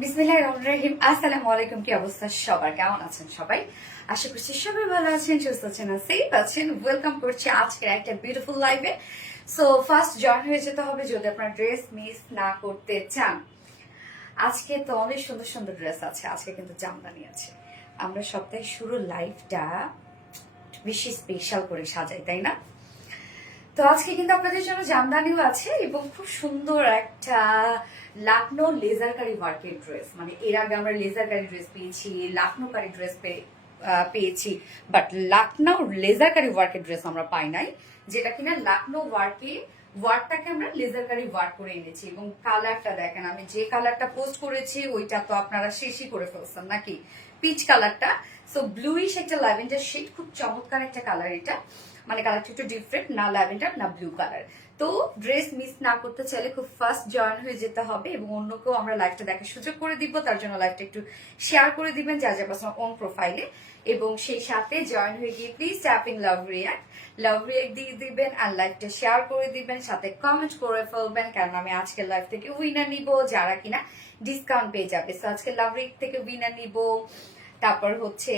বিসমিল্লাহির রহমানির রহিম। আসসালামু আলাইকুম। কি অবস্থা সবার, কেমন আছেন সবাই? আশা করছি সবাই ভালো আছেন, সুস্থ আছেন, সেফ আছেন। ওয়েলকাম করছি আজকের একটা বিউটিফুল লাইভে। সো ফার্স্ট জয়েন হয়ে যেতে হবে যদি আপনার ড্রেস মিস না করতে চান। আজকে তো অনেক সুন্দর সুন্দর ড্রেস আছে, আজকে কিন্তু জামদানি আছে। আমরা সপ্তাহের শুরু লাইভটা বেশি স্পেশাল করে সাজাই, তাই না? তো আজকে কিন্তু আপনাদের জন্য জামদানিও আছে এবং খুব সুন্দর একটা লাখনৌ লেজারকারি ওয়ার্কের ড্রেস। মানে এর আগে আমরা লেজারকারি ড্রেস পেয়েছি, লাখনৌকারি ড্রেস পেয়েছি, বাট লাখনৌ লেজারকারি ওয়ার্কের ড্রেস আমরা পাই নাই, যেটা কিনা লাখনৌ ওয়ার্কটাকে আমরা লেজারকারি ওয়ার্ক করে এনেছি। এবং কালারটা দেখেন, আমি যে কালারটা পোস্ট করেছি ওইটা তো আপনারা শেষই করে ফেলছেন নাকি, পিচ কালারটা। সো ব্লুইশ একটা ল্যাভেন্ডার শেড, খুব চমৎকার একটা কালার এটা। মানে কালারটা একটু ডিফারেন্ট, না ল্যাভেন্ডার না ব্লু কালার। তো ড্রেস মিস না করতে চাইলে খুব ফার্স্ট জয়েন হয়ে যেতে হবে এবং অন্যকেও আমরা লাইভটা দেখার সুযোগ করে দিব। তার জন্য লাইভটা একটু শেয়ার করে দিবেন যার যার পার্সোনাল ওন প্রোফাইলে, এবং সেই সাথে জয়েন হয়ে গিয়ে প্লিজ ট্যাপিং লাভ রিয়াক্ট দিয়ে দিবেন আর লাইভটা শেয়ার করে দিবেন, সাথে কমেন্ট করে ফেলবেন, কারণ আমি আজকের লাইভ থেকে উইনার নিব যারা কিনা ডিসকাউন্ট পেয়ে যাবে। তো আজকে লাভ রিয়াক্ট থেকে উইনার নিব, তারপর হচ্ছে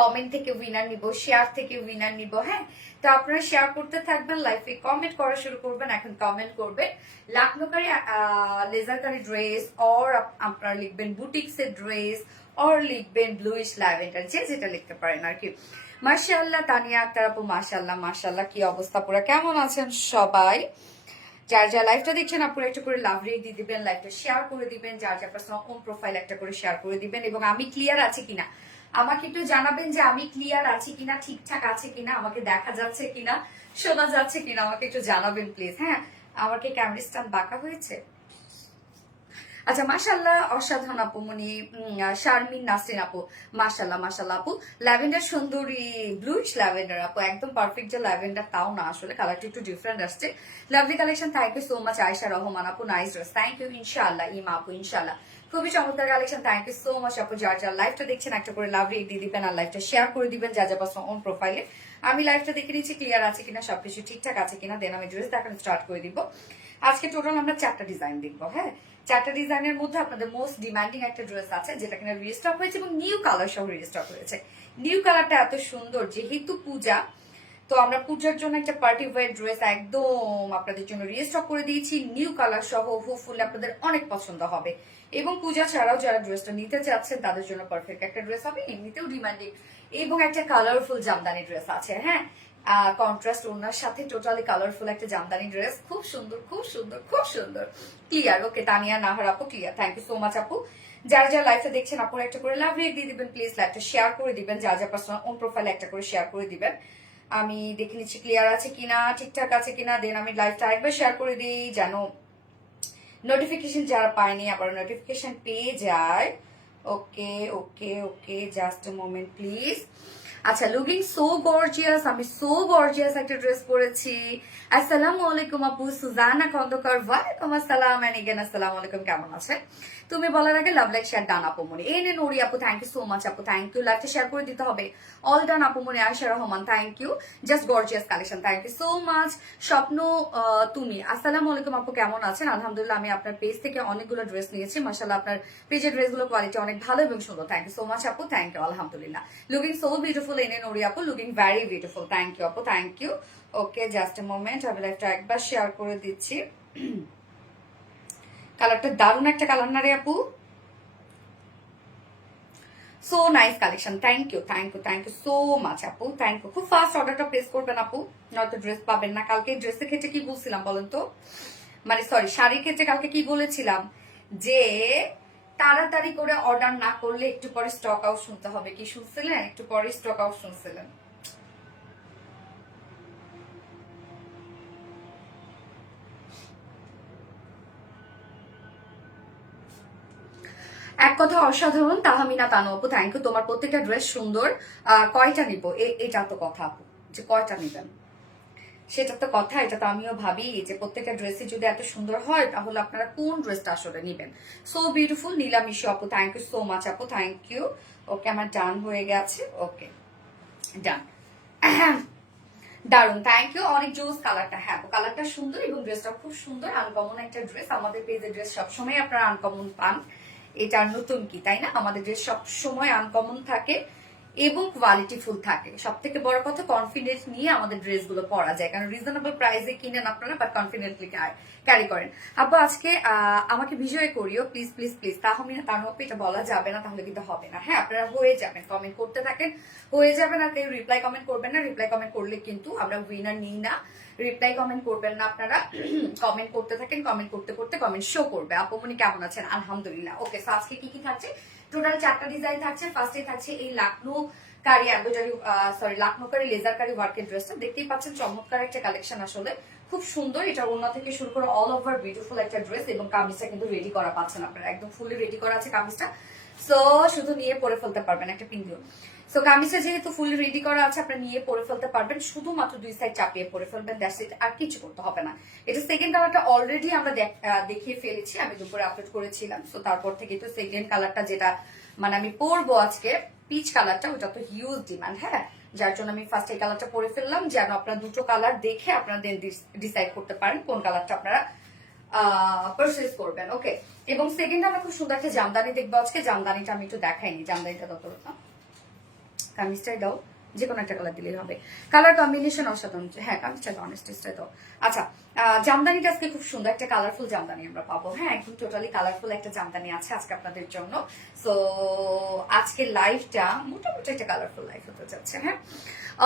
কমেন্ট থেকে উইনার নিব, শেয়ার থেকে উইনার নিব। হ্যাঁ, তো আপনারা শেয়ার করতে থাকবেন, লাইভে কমেন্ট করা শুরু করবেন। এখন কমেন্ট করবেন লাখনৌকারি লেজারকারি ড্রেস, অর আপনারা লিখবেন বুটিক্সের ড্রেস, অর লিখবেন ব্লুইশ ল্যাভেন্ডার, যে যেটা লিখতে পারেন আর কি। মাশাআল্লাহ তানিয়া আক্তার আপু, মাশাআল্লাহ মাশাআল্লাহ। কি অবস্থা পুরো, কেমন আছেন সবাই? যার যা লাইভটা দেখছেন আপনারা একটা করে লাভ রেট দিয়ে দিবেন, লাইভটা শেয়ার করে দিবেন, যার যার পার্সোনাল ওন প্রোফাইল একটা করে শেয়ার করে দিবেন। এবং আমি ক্লিয়ার আছি কিনা আমাকে একটু জানাবেন, যে আমি ক্লিয়ার আছি কিনা, ঠিকঠাক আছে কিনা, আমাকে দেখা যাচ্ছে কিনা, শোনা যাচ্ছে কিনা, আমাকে একটু জানাবেন প্লিজ। হ্যাঁ, আমার কি ক্যামেরা স্ট্যান্ড বাঁকা হয়েছে? আচ্ছা, মাশাআল্লাহ অসাধারণ আপু, মনি শারমিন নাসরিন আপু, মাশাআল্লাহ মাশাআল্লাহ আপু। ল্যাভেন্ডার সুন্দরী, ব্লুইশ ল্যাভেন্ডার আপু, একদম পারফেক্ট যে ল্যাভেন্ডার তাও না, আসলে কালারটা একটু ডিফারেন্ট আসছে। Lovely collection, thank you so much. Ayesha Rahman আপু, নাইস ড্রেস, থ্যাংক ইউ। ইনশাআল্লাহ ইমা আপু, ইনশাআল্লাহ খুবই চমৎকার collection, thank you so much আপু। যার যার লাইভটা দেখছেন একটা করে লাভ রেট দিয়ে দিবেন আর লাইভটা শেয়ার করে দিবেন যা যা পার্সোনাল ওন প্রোফাইলে। আমি লাইভটা দেখে নিচ্ছি ক্লিয়ার আছে কিনা, সবকিছু ঠিকঠাক আছে কিনা, দেন আমি ড্রেস দেখানো স্টার্ট করে দিব। আজকে টোটাল আমরা 4টা ডিজাইন দেখবো। হ্যাঁ, 4টা ডিজাইনের মধ্যে আপনাদের মোস্ট ডিমান্ডিং একটা ড্রেস আছে যেটা কিনা রিস্টক হয়েছে এবং নিউ কালার সহ রিস্টক হয়েছে। নিউ কালারটা এত সুন্দর, যেহেতু পূজা, তো আমরা পূজার জন্য একটা পার্টি ওয়্যার ড্রেস একদম আপনাদের জন্য রিস্টক করে দিয়েছি নিউ কালার সহ। হোপফুলি আপনাদের অনেক পছন্দ হবে এবং পূজা ছাড়াও যারা ড্রেসটা নিতে চাচ্ছেন তাদের জন্য পারফেক্ট একটা ড্রেস হবে, এমনিতেও ডিমান্ডিং। এবং একটা কালারফুল জামদানি ড্রেস আছে। হ্যাঁ, কন্ট্রাস্ট ওনার সাথে টোটালি কালারফুল একটা জামদানি ড্রেস, খুব সুন্দর খুব সুন্দর খুব সুন্দর। ক্লিয়ার? ওকে, তানিয়া নাহার আপু clear, thank you so much আপু। যারা যারা লাইভটা দেখছেন আপনারা একটা করে লাভ রেট দিয়ে দিবেন প্লিজ, লাইভটা শেয়ার করে দিবেন, যা যা পার্সোনাল ওন প্রোফাইলে একটা করে শেয়ার করে দিবেন। আমি দেখে নিচ্ছি ক্লিয়ার আছে কিনা, ঠিকঠাক আছে কিনা, দেন আমি লাইভটা একবার শেয়ার করে দিই যেন নোটিফিকেশন যারা পায়নি আবার নোটিফিকেশন পেয়ে যায়। ওকে ওকে ওকে, জাস্ট আ মোমেন্ট প্লিজ। আচ্ছা, লুকিং সো গর্জিয়াস, আমি সো গর্জিয়াস একটা ড্রেস পরেছি। আসসালামু আলাইকুম আপু, সুজানা খন্দকার, ওয়ালাইকুম আসসালাম এন্ড এগেন আসসালামু আলাইকুম, কেমন আছেন? তুমি বলার আগে লাভ লাইক শেয়ার ডান আপু মনি, এই নেন ওরি আপু, থ্যাংক ইউ সো মাচ আপু, থ্যাংক ইউ। লাইভটা শেয়ার করে দিতে হবে, অল ডান আপু মনি। Ayesha Rahman, thank you. Just gorgeous collection, thank you so much. স্বপ্ন তুমি, আসসালামু আলাইকুম আপু, কেমন আছেন? আলহামদুলিল্লাহ, আমি আপনার পেজ থেকে অনেকগুলো ড্রেস নিয়েছি, মাশাআল্লাহ আপনার পেজের ড্রেসগুলো কোয়ালিটি অনেক ভালো এবং সুন্দর, থ্যাংক ইউ সো মাচ আপু, থ্যাংক ইউ। আলহামদুলিল্লাহ, লুকিং সো বিউটিফুল এনে নোরি আপু, looking very beautiful, thank you আপু, thank you. Okay, just a moment, আমি লাইভটা একবার শেয়ার করে দিচ্ছি। কালারটা দারুণ একটা কালার না রে আপু, so nice collection, thank you thank you thank you so much আপু, থ্যাংক ইউ। খুব ফাস্ট অর্ডারটা প্লেস করবেন আপু, নয়তো ড্রেস পাবেন না। কালকে ড্রেসের ক্ষেত্রে কি বলছিলাম বলেন তো, মানে সরি শাড়ির ক্ষেত্রে কালকে কি বলেছিলাম, যে তাড়াতাড়ি করে অর্ডার না করলে একটু পরে স্টক আউট শুনতে হবে। কি শুনছিলেন? একটু পরে স্টক আউট শুনছিলেন। এক কথা অসাধারণ, তাহমিনা তানু আপু, থ্যাংক ইউ। তোমার প্রত্যেকটা ড্রেস সুন্দর, কয়টা নিব এটা তো কথা আপু, যে কয়টা নিবেন সেটা তো কথা। এটা তো আমিও ভাবি যে প্রত্যেকটা ড্রেসই যদি এত সুন্দর হয় তাহলে আপনারা কোন ড্রেসটা আসলে নিবেন। সো বিউটিফুল নীলাম ইস্যু আপু, থ্যাংক ইউ সো মাচ আপু, থ্যাংক ইউ। ওকে, আমার ডান হয়ে গেছে, ওকে ডান। দারুন, থ্যাংক ইউ। অনেক জোস কালারটা, হ্যাঁ কালারটা সুন্দর এবং ড্রেসটা খুব সুন্দর, আনকমন একটা ড্রেস। আমাদের পেজের ড্রেস সবসময় আপনারা আনকমন পান, এটা নতুন কি তাই না? আমাদের ড্রেস সবসময় আনকমন থাকে এবং কোয়ালিটি ফুল থাকে। সব থেকে বড় কথা, কনফিডেন্স নিয়ে আমাদের ড্রেসগুলো পরা যায়, কারণ রিজনেবল প্রাইসে কিনেন আপনারা, বাট কনফিডেন্টলি ক্যারি করেন। আপু আজকে আমাকে বিজয় করিও please please please. Tahmina Tanu এটা বলা যাবে না, তাহলে কিন্তু হবে না। হ্যাঁ আপনারা হয়ে যাবেন, কমেন্ট করতে থাকেন, হয়ে যাবেন। আর কেউ রিপ্লাই কমেন্ট করবেন না, রিপ্লাই কমেন্ট করলে কিন্তু আমরা উইনার নিই না। রিপ্লাই কমেন্ট করবেন না আপনারা, কমেন্ট করতে থাকেন, কমেন্ট করতে করতে কমেন্ট শো করবে। আপুমনি কেমন আছেন? আলহামদুলিল্লাহ। ওকে, সো আজকে কি কি থাকছে? টোটাল 4টা ডিজাইন থাকছে। ফার্স্টে থাকছে এই লাকনো কারি এমব্রয়ডারি, সরি লাকনো কারি লেজার কারি ওয়ার্কের ড্রেসটা দেখতেই পাচ্ছেন, চমৎকার একটা কালেকশন, আসলে খুব সুন্দর। এটা ওড়না থেকে শুরু করে অল ওভার বিউটিফুল একটা ড্রেস, এবং কামিজটা কিন্তু রেডি করা পাচ্ছেন আপনারা, একদম ফুলি রেডি করা আছে কামিজটা। সো শুধু নিয়ে পরে ফেলতে পারবেন, একটা পিন দিও। সো কামিজটা যেহেতু ফুলি রেডি করা আছে, আপনারা নিয়ে পরে ফেলতে পারবেন, শুধুমাত্র 2 সাইড চাপিয়ে পরে ফেলবেন, দ্যাটস ইট, আর কিছু করতে হবে না। এটা সেকেন্ড কালারটা অলরেডি আমরা দেখিয়ে ফেলেছি, আমি দুপুরে আপলোড করেছিলাম। সো তারপর থেকে তো সেকেন্ড কালারটা যেটা মানে আমি পরবো আজকে, পিচ কালারটা, ওটা তো হিউজ ডিমান্ড, হ্যাঁ, যার জন্য আমি ফার্স্ট এই কালারটা পরে ফেললাম, যেন আপনারা দুটো কালার দেখে আপনারা দেন ডিসাইড করতে পারেন কোন কালারটা আপনারা পারচেজ করবেন। ওকে, এবং সেকেন্ড আমরা খুব সুন্দর একটা জামদানি দেখবো আজকে। জামদানিটা আমি একটু দেখাইনি, জামদানিটা ততটা, কামিজটাই দাও, যে কোনো একটা কালার দিলেই হবে, কালার কম্বিনেশন অসাধারণ। হ্যাঁ কামিজটা দাও, অনেস্টিসটাই দাও। আচ্ছা, জামদানিটা আজকে খুব সুন্দর একটা কালারফুল জামদানি আমরা পাবো। হ্যাঁ একদম টোটালি কালারফুল একটা জামদানি আছে আজকে আপনাদের জন্য। সো আজকে লাইফটা মোটামুটি একটা কালারফুল লাইফ হতে যাচ্ছে। হ্যাঁ,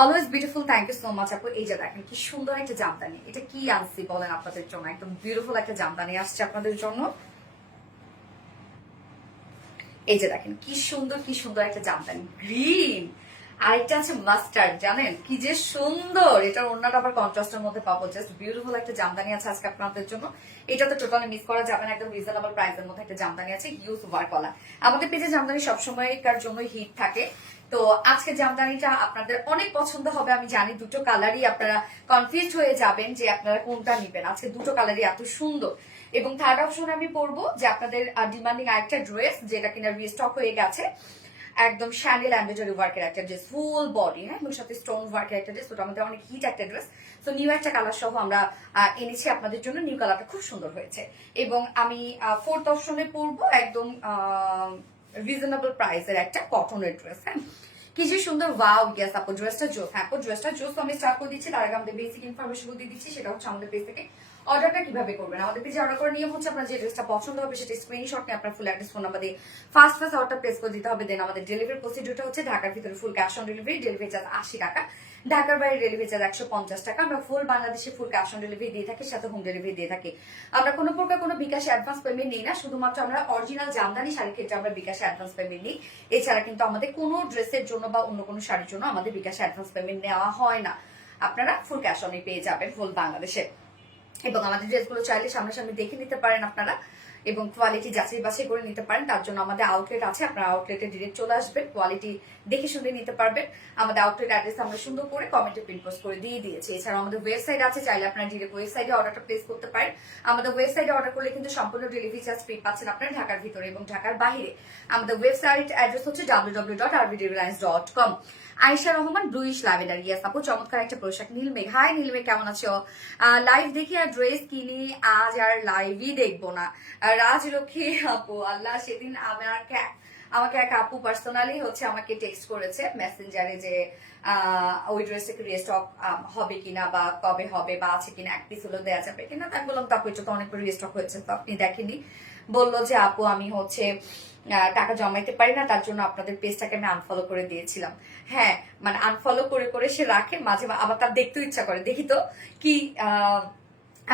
always beautiful, thank you so much আপু। এই যে দেখেন কি সুন্দর একটা জামদানি, এটা কি আনছি বলেন আপনাদের জন্য, একদম বিউটিফুল একটা জামদানি আসছে আপনাদের জন্য। এই যে দেখেন কি সুন্দর, কি সুন্দর একটা জামদানি, গ্রিন, আরেকটা আছে মাস্টার্ড, জানেন কি যে সুন্দর। এটার ওড়নাটা আবার কন্ট্রাস্টের মধ্যে পাবো, জাস্ট বিউটিফুল একটা জামদানি আছে আজকে আপনাদের জন্য। এটা তো টোটালি মিস করা যাবে না, একদম রিজনেবল প্রাইসের মধ্যে একটা জামদানি আছে, হিউজ ওয়ার্কওয়ালা। আমাদের পেজে জামদানি সবসময়কার জন্যই হিট থাকে। তো আজকে জামদানিটা আপনাদের অনেক পছন্দ হবে আমি জানি, দুটো কালারই আপনারা কনফিউজ হয়ে যাবেন যে আপনারা কোনটা নিবেন। আজকে দুটো কালারই এত সুন্দর। এবং থার্ড অপশন আমি পরবো যে আপনাদের ডিমান্ডিং আরেকটা ড্রেস, যেটা কিনা রিস্টক হয়ে গেছে, একদম শ্যান্ডেল এমব্রয়ডারি ওয়ার্কের একটা ড্রেস, ফুল বডি, হ্যাঁ, এবং সাথে স্টোন ওয়ার্কের একটা ড্রেস, ওটা আমাদের অনেক হিট একটা ড্রেস। তো নিউ একটা কালার সহ আমরা এনেছি আপনাদের জন্য, নিউ কালারটা খুব সুন্দর হয়েছে। এবং আমি ফোর্থ অপশনে পরবো একদম রিজনেবল প্রাইসের একটা কটনের ড্রেস। হ্যাঁ, কি যে সুন্দর, ওয়াও, ইয়েস আপু ড্রেসটা জোস। হ্যাঁ আপু ড্রেসটা জোস। আমি স্টার্ট করে দিচ্ছি, তার আগে আমাদের বেসিক ইনফরমেশন দিয়ে দিচ্ছি, সেটা হচ্ছে আমাদের পেজ থেকে অর্ডারটা কিভাবে করবেন। আমাদের পেজে অর্ডার করার নিয়ম হচ্ছে, আপনার যে ড্রেসটা পছন্দ হবে সেটা স্ক্রিনশট নিয়ে আপনার ফুল অ্যাড্রেস ফোন নাম্বার দিয়ে ফার্স্ট অর্ডারটা প্লেস করে দিতে হবে। দেন আমাদের ডেলিভারি প্রসিডিউরটা হচ্ছে, ঢাকার ভিতরে full cash on delivery, delivery charge 80 টাকা, ঢাকার বাইরে ডেলিভারি চার্জ 150 টাকা। আমরা ফুল বাংলাদেশে ফুল ক্যাশ অন ডেলিভারি দিয়ে থাকি, সাথে হোম ডেলিভারি দিয়ে থাকি। আমরা কোনো প্রকার কোনো বিকাশে অ্যাডভান্স পেমেন্ট নিই না, শুধুমাত্র আমরা অরিজিনাল জামদানি শাড়ির ক্ষেত্রে আমরা বিকাশে অ্যাডভান্স পেমেন্ট নিই। এছাড়া কিন্তু আমাদের কোনো ড্রেসের জন্য বা অন্য কোনো শাড়ির জন্য আমাদের বিকাশে অ্যাডভান্স পেমেন্ট নেওয়া হয় না। আপনারা ফুল ক্যাশ অনে পেয়ে যাবেন ফুল বাংলাদেশে। এবং আমাদের ড্রেসগুলো চাইলে সামনাসামনি দেখে নিতে পারেন আপনারা, এবং কোয়ালিটি যাচাই বাছাই করে নিতে পারেন। তার জন্য আমাদের আউটলেট আছে, আপনারা আউটলেটে ডিরেক্ট চলে আসবেন, কোয়ালিটি দেখে শুনে নিতে পারবেন। আমাদের আউটলেট অ্যাড্রেস আমরা সুন্দর করে কমেন্টে পিন পোস্ট করে দিয়ে দিয়েছি। এছাড়া আমাদের ওয়েবসাইট আছে, চাইলে আপনারা ডিরেক্ট ওয়েবসাইটে অর্ডারটা প্লেস করতে পারেন। আমাদের ওয়েবসাইটে অর্ডার করলে কিন্তু সম্পূর্ণ ডেলিভারি চার্জ ফ্রি পাচ্ছেন আপনারা, ঢাকার ভিতরে এবং ঢাকার বাইরে। আমাদের ওয়েবসাইট অ্যাড্রেস হচ্ছে www.rvdreliance.com। Ayesha Rahman, bluish lavender, yes আপু চমৎকার একটা পোশাক। নীলমেঘ, হাই নীলমেঘ কেমন আছো? লাইভ দেখি আর ড্রেস কিনি, আজ আর লাইভই দেখবো না। রাজলক্ষ্মী আপু, আল্লাহ, সেদিন আমাকে এক আপু পার্সোনালি হচ্ছে আমাকে টেক্সট করেছে মেসেঞ্জারে যে ওই ড্রেসটা কি রিস্টক হবে কিনা, বা কবে হবে, বা আছে কিনা, এক পিস হলো দেওয়া যাবে কিনা। তাই বললাম, তারপর এটা তো অনেক রিস্টক হয়েছে, তো আপনি দেখেনি। বললো যে আপু আমি হচ্ছে টাকা জমাইতে পারি না, তার জন্য আপনাদের পেজটাকে আমি আনফলো করে দিয়েছিলাম। হ্যাঁ, মানে আনফলো করে করে সে রাখে, মাঝে আবার তার দেখতেও ইচ্ছা করে, দেখি তো কি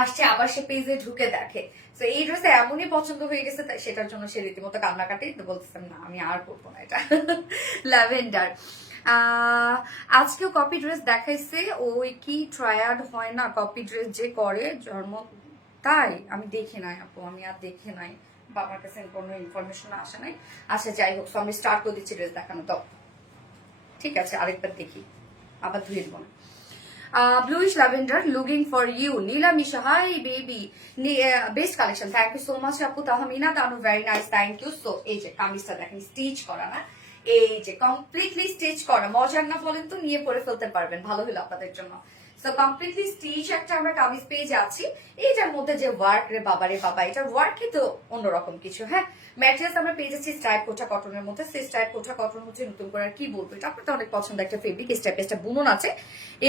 আসছে, আবার সে পেজে ঢুকে দেখে। তো এই ড্রেসে এমনই পছন্দ হয়ে গেছে, তাই সেটার জন্য সে রীতিমতো কান্নাকাটি, তো বলতেছেন না আমি আর করবো না এটা। ল্যাভেন্ডার, আজকেও কপি ড্রেস দেখাইছে, ওই কি ট্রায়াড হয় না কপি ড্রেস যে করে জন্ম, তাই আমি দেখি নাই আপু, আমি আর দেখি নাই, বাবার কাছে কোনো ইনফরমেশন আসে নাই। আচ্ছা যাই হোক, আমি স্টার্ট করে দিচ্ছি ড্রেস দেখানো। তো ঠিক আছে, আরেকবার দেখি, আবার ধুয়ে দেবো না। Bluish lavender, looking for you. Neela Misha, hi baby. Best collection. Thank you so much, Apu Tahmina. Tanu, very nice. Thank you. So, এই যে কামিজটা দেখেন, স্টিচ করা না, এই যে কমপ্লিটলি স্টিচ করা, মজার না বলেন তো, নিয়ে পরে ফেলতে পারবেন, ভালো হলো আপনাদের জন্য। সো কমপ্লিটলি স্টিচ একটা আমরা কামিজ পেয়ে যাচ্ছি। এইটার মধ্যে যে ওয়ার্ক রে বাবা রে বাবা, এটার ওয়ার্কই তো অন্যরকম কিছু। হ্যাঁ, ম্যাটেরিয়ালস আমরা পেয়ে যাচ্ছি স্ট্রাইপ কোটা কটনের মধ্যে। সেই স্ট্রাইপ কোটা কটন হচ্ছে নতুন করে আর কি বলবো, এটা আপনাদের অনেক পছন্দ একটা ফেব্রিক, স্ট্রাইপ একটা বুনন আছে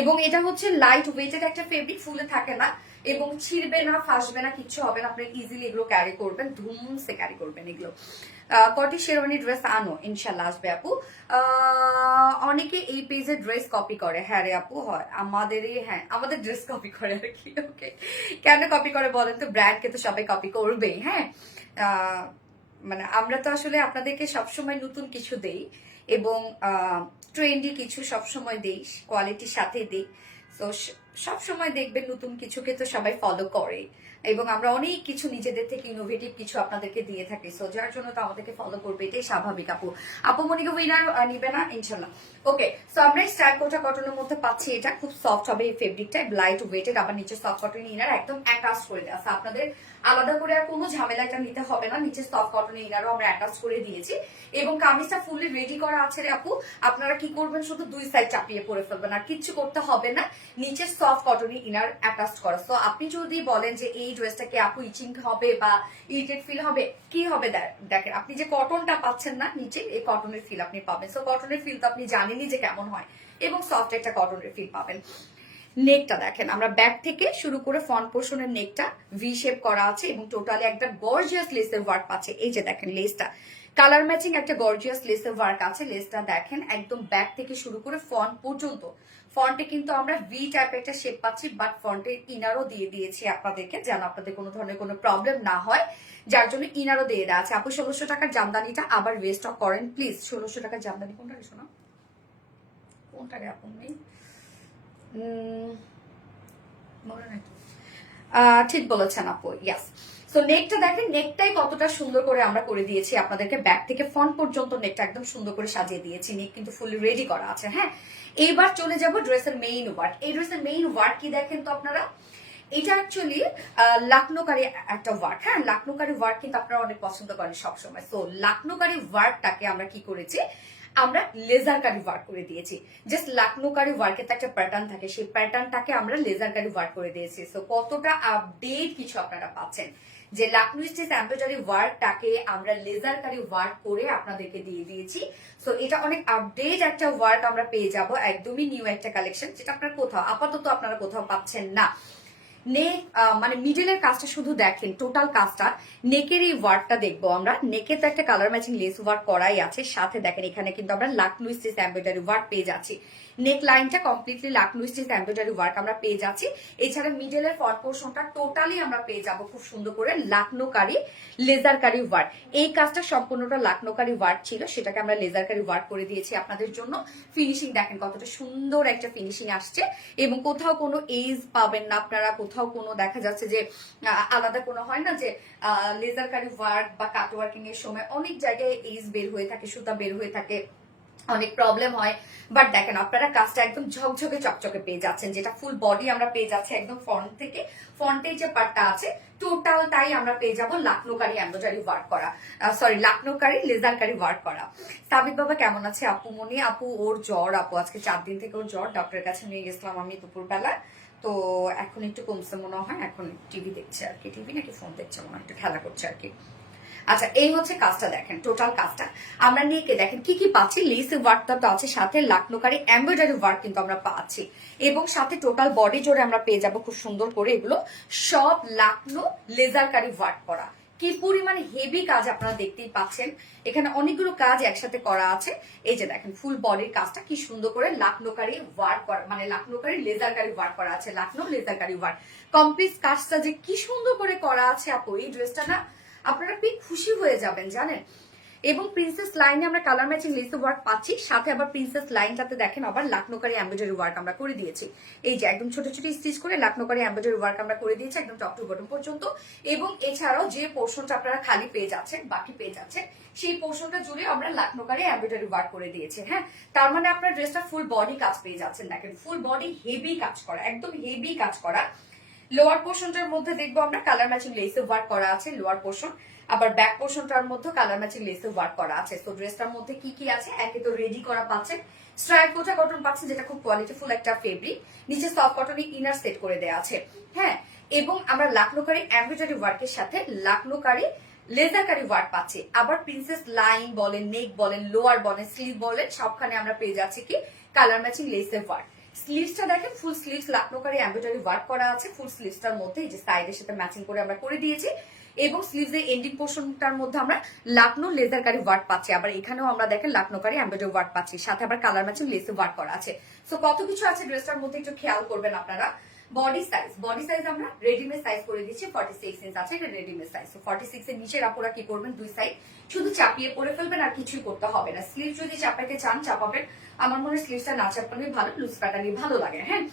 এবং এটা হচ্ছে লাইট ওয়েটেড একটা ফেব্রিক, ফুলে থাকে না এবং ছিঁড়বে না, ফাঁসবে না, কিচ্ছু হবে না। আপনি ইজিলি এগুলো ক্যারি করবেন, ধুমসে ক্যারি করবেন এগুলো। কটি শেরওয়ানি ড্রেস আনো, ইনশাল্লাহ আসবে আপু। অনেকে এই পেজে ড্রেস কপি করে। হ্যাঁ রে আপু, হয় আমাদেরই, হ্যাঁ আমাদের ড্রেস কপি করে আর কি। ওকে, কেন কপি করে বলেন তো? ব্র্যান্ডকে তো সবাই কপি করবেই। হ্যাঁ, মানে আমরা তো আসলে আপনাদেরকে সবসময় নতুন কিছু দেই এবং ট্রেন্ডি কিছু সবসময় দেই, কোয়ালিটির সাথে দিই। তো সবসময় দেখবেন নতুন কিছুকে তো সবাই ফলো করে এবং আমরা অনেক কিছু নিজেদের থেকে ইনোভেটিভ কিছু আপনাদেরকে দিয়ে থাকি। সো যার জন্য তো আমাদেরকে ফলো করবে, এটাই স্বাভাবিক। আপু আপু মনিকে উইনার নিবে না ইনশাল্লাহ। ওকে, সো আমরা স্টাইল কোটা কটনের মধ্যে পাচ্ছি। এটা খুব সফট হবে এই ফেব্রিকটা, লাইট ওয়েটেড, আবার নিচে সফট কটন ইনার একদম অ্যাটাচ করে দেওয়া আছে। আপনাদের আলাদা করে আর কোনো ঝামেলাটা নিতে হবে না, নিচে সফট কটন ইনারও আমরা অ্যাটাচ করে দিয়েছি এবং কামিজটা ফুললি রেডি করা আছে রে আপু। আপনারা কি করবেন, শুধু দুই সাইড চাপিয়ে পরে ফেলবেন, আর কিচ্ছু করতে হবে না, নিচে সফট কটন ইনার অ্যাটাচ করা। সো আপনি যদি বলেন যে এই ড্রেসটাকে আপু ইচিং হবে বা ইরিটেড ফিল হবে, কি হবে দেখেন, আপনি যে কটনটা পাচ্ছেন না নিচে, এই কটনের ফিল আপনি পাবেন। সো কটনের ফিল তো আপনি জানেনই যে কেমন হয় এবং সফট একটা কটনের ফিল পাবেন। নেকটা দেখেন, আমরা ব্যাক থেকে শুরু করে ফ্রন্ট পোর্শনের নেকটা ভি শেপ করা আছে এবং টোটালি একটা গর্জিয়াস লেসের ওয়ার্ক পাচ্ছে। এই যে দেখেন লেসটা কালার ম্যাচিং একটা গর্জিয়াস লেসের ওয়ার্ক আছে। লেসটা দেখেন একদম ব্যাক থেকে শুরু করে ফ্রন্ট পর্যন্ত। ফ্রন্টে কিন্তু আমরা ভি টাইপ একটা শেপ পাচ্ছি, বাট ফ্রন্টে ইনারও দিয়ে দিয়েছি আপনাদেরকে, যেন আপনাদের কোনো ধরনের কোনো প্রবলেম না হয়, যার জন্য ইনারও দিয়ে দেওয়া আছে। আপু 1600 টাকার জামদানিটা আবার ওয়েস্ট করেন প্লিজ। 1600 টাকার জামদানি কোনটা রে শোনা, কোনটা রে আপু নেই, ঠিক বলেছেন আপু, ইয়াস। সো নেকটা দেখেন, নেকটাই কতটা সুন্দর করে আমরা করে দিয়েছি আপনাদেরকে, ব্যাক থেকে ফ্রন্ট পর্যন্ত নেকটা একদম সুন্দর করে সাজিয়ে দিয়েছি। নেক কিন্তু ফুলি রেডি করা আছে। হ্যাঁ, এইবার চলে যাব ড্রেসের মেইন ওয়ার্ক। এই ড্রেসের মেইন ওয়ার্ক কি দেখেন তো আপনারা, এটা অ্যাকচুয়ালি লাকনোকারি একটা ওয়ার্ক। হ্যাঁ, লাকনোকারি ওয়ার্ক কিন্তু আপনারা অনেক পছন্দ করেন সবসময়। সো লাকনোকারি ওয়ার্কটাকে আমরা কি করেছি, আমরা লেজার কারি ওয়ার্ক করে দিয়েছি। জাস্ট লাকনোকারি ওয়ার্কের তো একটা প্যাটার্ন থাকে, সেই প্যাটার্নটাকে আমরা লেজার কারি ওয়ার্ক করে দিয়েছি। সো কতটা আপডেট কিছু আপনারা পাচ্ছেন, যে লাকনো স্টিচ এমব্রয়ডারি ওয়ার্কটাকে আমরা লেজার কারি ওয়ার্ক করে আপনাদেরকে দিয়ে দিয়েছি। সো এটা অনেক আপডেট একটা ওয়ার্ক আমরা পেয়ে যাব, একদমই নিউ একটা কালেকশন, যেটা আপনারা কোথাও আপাতত আপনারা কোথাও পাচ্ছেন না। নেক মানে মিডলের কাজটা শুধু দেখেন, টোটাল কাজটা নেকের এই ওয়ার্কটা দেখবো আমরা। নেকে তো একটা কালার ম্যাচিং লেস ওয়ার্ক করাই আছে, সাথে দেখেন এখানে কিন্তু আমরা লাকনো স্টিচ এমব্রয়ডারি ওয়ার্ক পেয়ে যাচ্ছি। নেক লাইনটা completely Lucknow stitch embroidery work আমরা পেয়ে যাচ্ছি। এছাড়া মিডলের ফ্রন্ট পোর্শনটা টোটালি আমরা পেয়ে যাব খুব সুন্দর করে লাকনো কারি লেজার কারি ওয়ার্ক। এই কাজটা সম্পূর্ণটা লাকনো কারি ওয়ার্ক ছিল, সেটাকে আমরা লেজার কারি ওয়ার্ক করে দিয়েছি আপনাদের জন্য। ফিনিশিং দেখেন কতটা সুন্দর একটা ফিনিশিং আসছে এবং কোথাও কোনো এজ পাবেন না আপনারা, কোথাও কোনো দেখা যাচ্ছে যে আলাদা কোনো হয় না যে লেজার কারি ওয়ার্ক বা কাট ওয়ার্কিং এর সময় অনেক জায়গায় এজ বের হয়ে থাকে, সুতা বের হয়ে থাকে, অনেক প্রবলেম হয়। বাট দেখেন আপনারা কাজটা একদম ঝকঝকে চকচকে পেয়ে যাচ্ছেন, যেটা ফুল বডি আমরা পেয়ে যাচ্ছি একদম ফ্রন্ট থেকে। ফ্রন্টে যে পার্টটা আছে টোটালটাই আমরা পেয়ে যাব লাকনোকারি এমব্রয়ডারি ওয়ার্ক করা, সরি লাকনোকারি লেজার কারি ওয়ার্ক করা। সাবিক বাবা কেমন আছে? আপু মনি আপু ওর জ্বর আপু, আজকে 4 দিন থেকে ওর জ্বর, ডক্টরের কাছে নিয়ে গেছিলাম আমি দুপুরবেলা, তো এখন একটু কমছে মনে হয়, এখন টিভি দেখছে আর কি, টিভি নাকি ফোন দেখছে মনে হয়, একটু খেলা করছে আর কি। আচ্ছা, এই হচ্ছে কাজটা দেখেন, টোটাল কাজটা আমরা নেকে দেখেন কি কি পাচ্ছি। লেস ওয়ার্কটা তো আছে, সাথে লাকনোকারি এমব্রয়ডারি ওয়ার্ক কিন্তু আমরা পাচ্ছি এবং সাথে টোটাল বডি জোরে আমরা পেয়ে যাব খুব সুন্দর করে। এগুলো সব লাকনো লেজার কারি ওয়ার্ক করা, কি পরিমাণে হেভি কাজ আপনারা দেখতেই পাচ্ছেন। এখানে অনেকগুলো কাজ একসাথে করা আছে। এই যে দেখেন ফুল বডির কাজটা কি সুন্দর করে লাকনোকারি ওয়ার্ক করা, মানে লাকনোকারি লেজার কারি ওয়ার্ক করা আছে, লাকনো লেজার কারি ওয়ার্ক কমপ্লিট কাজটা যে কি সুন্দর করে করা আছে আপু, এই ড্রেসটা না আপনারা খুব খুশি হয়ে যাবেন জানেন। এবং প্রিন্সেস লাইনে আমরা কালার ম্যাচিং লেস ওয়ার্ক পাচ্ছি, সাথে আবার প্রিন্সেস লাইনটাতে দেখেন আবার লাকনোকারি এমব্রয়ডারি ওয়ার্ক আমরা করে দিয়েছি। এই যে একদম ছোট ছোট স্টিচ করে লাকনোকারি এমব্রয়ডারি ওয়ার্ক আমরা করে দিয়েছি একদম টপ টু বটম পর্যন্ত। এবং এছাড়াও যে পোর্শনটা আপনারা খালি পেয়ে যাচ্ছেন, বাকি পেয়ে যাচ্ছেন, সেই পোর্শনটা জুড়ে আমরা লাকনোকারি এমব্রয়ডারি ওয়ার্ক করে দিয়েছি। হ্যাঁ, তার মানে আপনার ড্রেসটা ফুল বডি কাজ পেয়ে যাচ্ছেন। দেখেন ফুল বডি হেভি কাজ করা, একদম হেভি কাজ করা। লোয়ার পোর্শনটার মধ্যে দেখবো আমরা কালার ম্যাচিং লেস ওয়ার্ক করা আছে লোয়ার পোর্শন। আবার ব্যাক পোর্শনটার মধ্যে কালার ম্যাচিং লেসে ওয়ার্ক করা আছে। তো ড্রেসটার মধ্যে কি কি আছে, একে তো রেডি করা পাচ্ছেন, স্ট্রাইপ কোটা কটন পাচ্ছেন যেটা খুব কোয়ালিটিফুল একটা ফেব্রিক, নিচে সফট কটনে ইনার সেট করে দেওয়া আছে। হ্যাঁ, এবং আমরা লাকনোকারি এমব্রয়ডারি ওয়ার্কের সাথে লাকনোকারি লেজারকারি ওয়ার্ক পাচ্ছি। আবার প্রিন্সেস লাইন বলেন, নেক বলেন, লোয়ার বলেন, স্লিভ বলেন, সবখানে আমরা পেয়ে যাচ্ছি কি কালার ম্যাচিং লেসের ওয়ার্ক। স্লিভসটা দেখেন ফুল স্লিভস লাকনোকারি এমব্রয়ডারি ওয়ার্ক করা আছে। ফুল স্লিভসটার মধ্যে এই যে সাইডের সাথে ম্যাচিং করে আমরা করে দিয়েছি, এবং স্লিভসের এন্ডিং পোর্শনটার মধ্যে আমরা লাকনো লেজারকারি ওয়ার্ক পাচ্ছি। আবার এখানেও আমরা দেখেন লাকনোকারি এমব্রয়ডারি ওয়ার্ক পাচ্ছি, সাথে আবার কালার ম্যাচিং লেসে ওয়ার্ক করা আছে। সো কত কিছু আছে ড্রেসটার মধ্যে, একটু খেয়াল করবেন আপনারা। বডি সাইজ আমরা রেডিমেড সাইজ করে দিচ্ছি, 46 ইঞ্চ আছে, এটা রেডিমেড সাইজ। তো 46 এর নিচের আপুরা কি করবেন, দুই সাইড শুধু চাপিয়ে পরে ফেলবেন, আর কিছুই করতে হবে না। স্লিভ যদি চাপাইতে চান চাপাবেন, আমার মনে হয় স্লিভসটা না চাপালে ভালো, লুজ প্যাটার্নই ভালো লাগে। হ্যাঁ,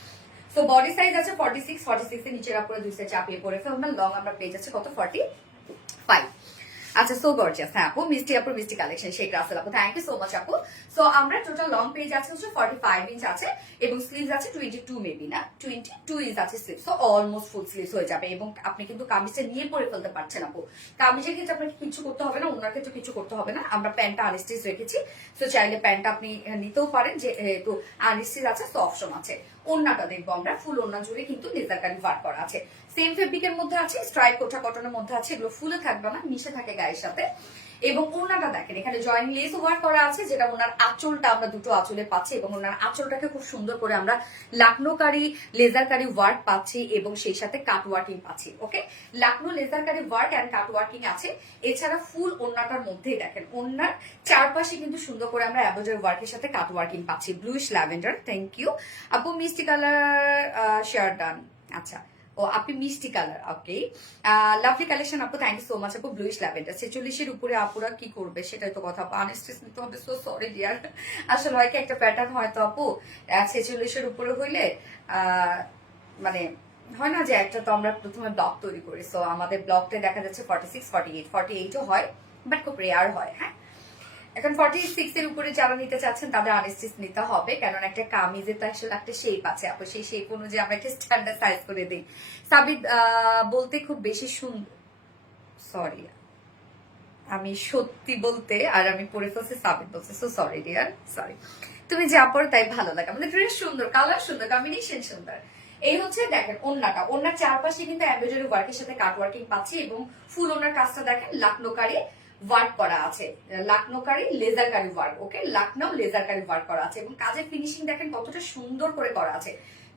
সো বডি সাইজ আছে 46 এর নিচের আপুরা দুই সাইড চাপিয়ে পরে ফেলবেন। লং আমরা পেয়ে যাচ্ছে কত, 45। আচ্ছা, সো গর্জিয়াস। হ্যাঁ আপু, মিষ্টি আপুর মিষ্টি কালেকশন, শেখ রাসেল আপু, থ্যাংক ইউ সো মাচ আপু। সো আমরা টোটাল লং পেজ আছে হচ্ছে 45 ইঞ্চ আছে, এবং স্লিভস আছে 22, মেবি না 22 ইঞ্চ আছে sleeve. So almost full sleeves হয়ে যাবে, এবং আপনি কিন্তু কামিজটা নিয়ে পরে ফেলতে পারছেন আপু। কামিজের ক্ষেত্রে আপনাকে কিছু করতে হবে না, ওনার ক্ষেত্রে কিছু করতে হবে না। আমরা প্যান্টটা আনস্টিচ রেখেছি, সো চাইলে প্যান্টটা আপনি নিতেও পারেন, যেহেতু আনস্টিচ আছে তো অপশন আছে। ওন্নাটা দেখবো আমরা, ফুল ওন্না জুড়ে কিন্তু লেজারকারি ওয়ার্ক করা আছে, সেম ফেব্রিকের মধ্যে আছে, স্ট্রাইপ কোটা কটনের মধ্যে আছে। এগুলো ফুলে থাকবে না, মিশে থাকে গায়ের সাথে। এবং ওনাটা দেখেন এখানে জয়েন লেস ওয়ার্ক করা আছে, যেটা ওনার আঁচলটা আমরা দুটো আঁচলে পাচ্ছি, এবং ওনার আঁচলটাকে খুব সুন্দর করে আমরা লাকনোকারি লেজারকারি ওয়ার্ক পাচ্ছি, এবং সেই সাথে কাট ওয়ার্কিং পাচ্ছি। ওকে, লাকনো লেজারকারি ওয়ার্ক এন্ড কাট ওয়ার্কিং আছে। এছাড়া ফুল ওন্নাটার মধ্যেই দেখেন ওন্নার চারপাশে কিন্তু সুন্দর করে আমরা এমব্রয়ডারি ওয়ার্কের সাথে কাট ওয়ার্কিং পাচ্ছি। ব্লুইশ ল্যাভেন্ডার, থ্যাংক ইউ আপু। মিষ্টি কালার শেয়ার ডান। আচ্ছা, ও আপনি মিষ্টি কালার, ওকে। লাভলি কালেকশন আপু, থ্যাংক ইউ সো মাচ আপু। ব্লুইশ ল্যাভেন্ডার 46 এর উপরে আপুরা কি করবে সেটাই তো কথা। আনস্টিচ নিতে হবে, সো সরি ডিয়ার। আসলে হয় কি, একটা প্যাটার্ন হয়তো আপু 46 এর উপরে হইলে মানে হয় না যে একটা, তো আমরা প্রথমে ব্লক তৈরি করি, সো আমাদের ব্লকটা দেখা যাচ্ছে 46, 48ও হয়, বাট খুব রেয়ার হয়। হ্যাঁ, এখন 46 এর উপরে যারা নিতে চাচ্ছেন তাদের আনস্টিচ নিতে হবে, কারণ একটা কামিজে তো আসলে একটা শেপ আছে আপু, সেই শেপ অনুযায়ী আমরা একটা স্ট্যান্ডার্ড সাইজ করে দিই। সাবিদ বলতে খুব বেশি সুন্দর, সরি আমি সত্যি বলতে, আর আমি পরে ফেলছি সাবিদ বলছে, সো সরি ডিয়ার, সরি। তুমি যা পড়ো তাই ভালো লাগে, আমাদের ড্রেস সুন্দর, কালার সুন্দর, কম্বিনেশন সুন্দর। এই হচ্ছে দেখেন ওন্নাটা, ওন্নার চারপাশে কিন্তু এমব্রয়ডারি ওয়ার্কের সাথে কাট ওয়ার্কিং পাচ্ছি, এবং ফুল ওনার কাজটা দেখেন লাকনোকারি ওয়ার্ক করা আছে, লাকনোকারি লেজারকারি ওয়ার্ক। ওকে, লাকনো লেজারকারি ওয়ার্ক করা আছে, এবং কাজের ফিনিশিং দেখেন কতটা সুন্দর করে করা আছে।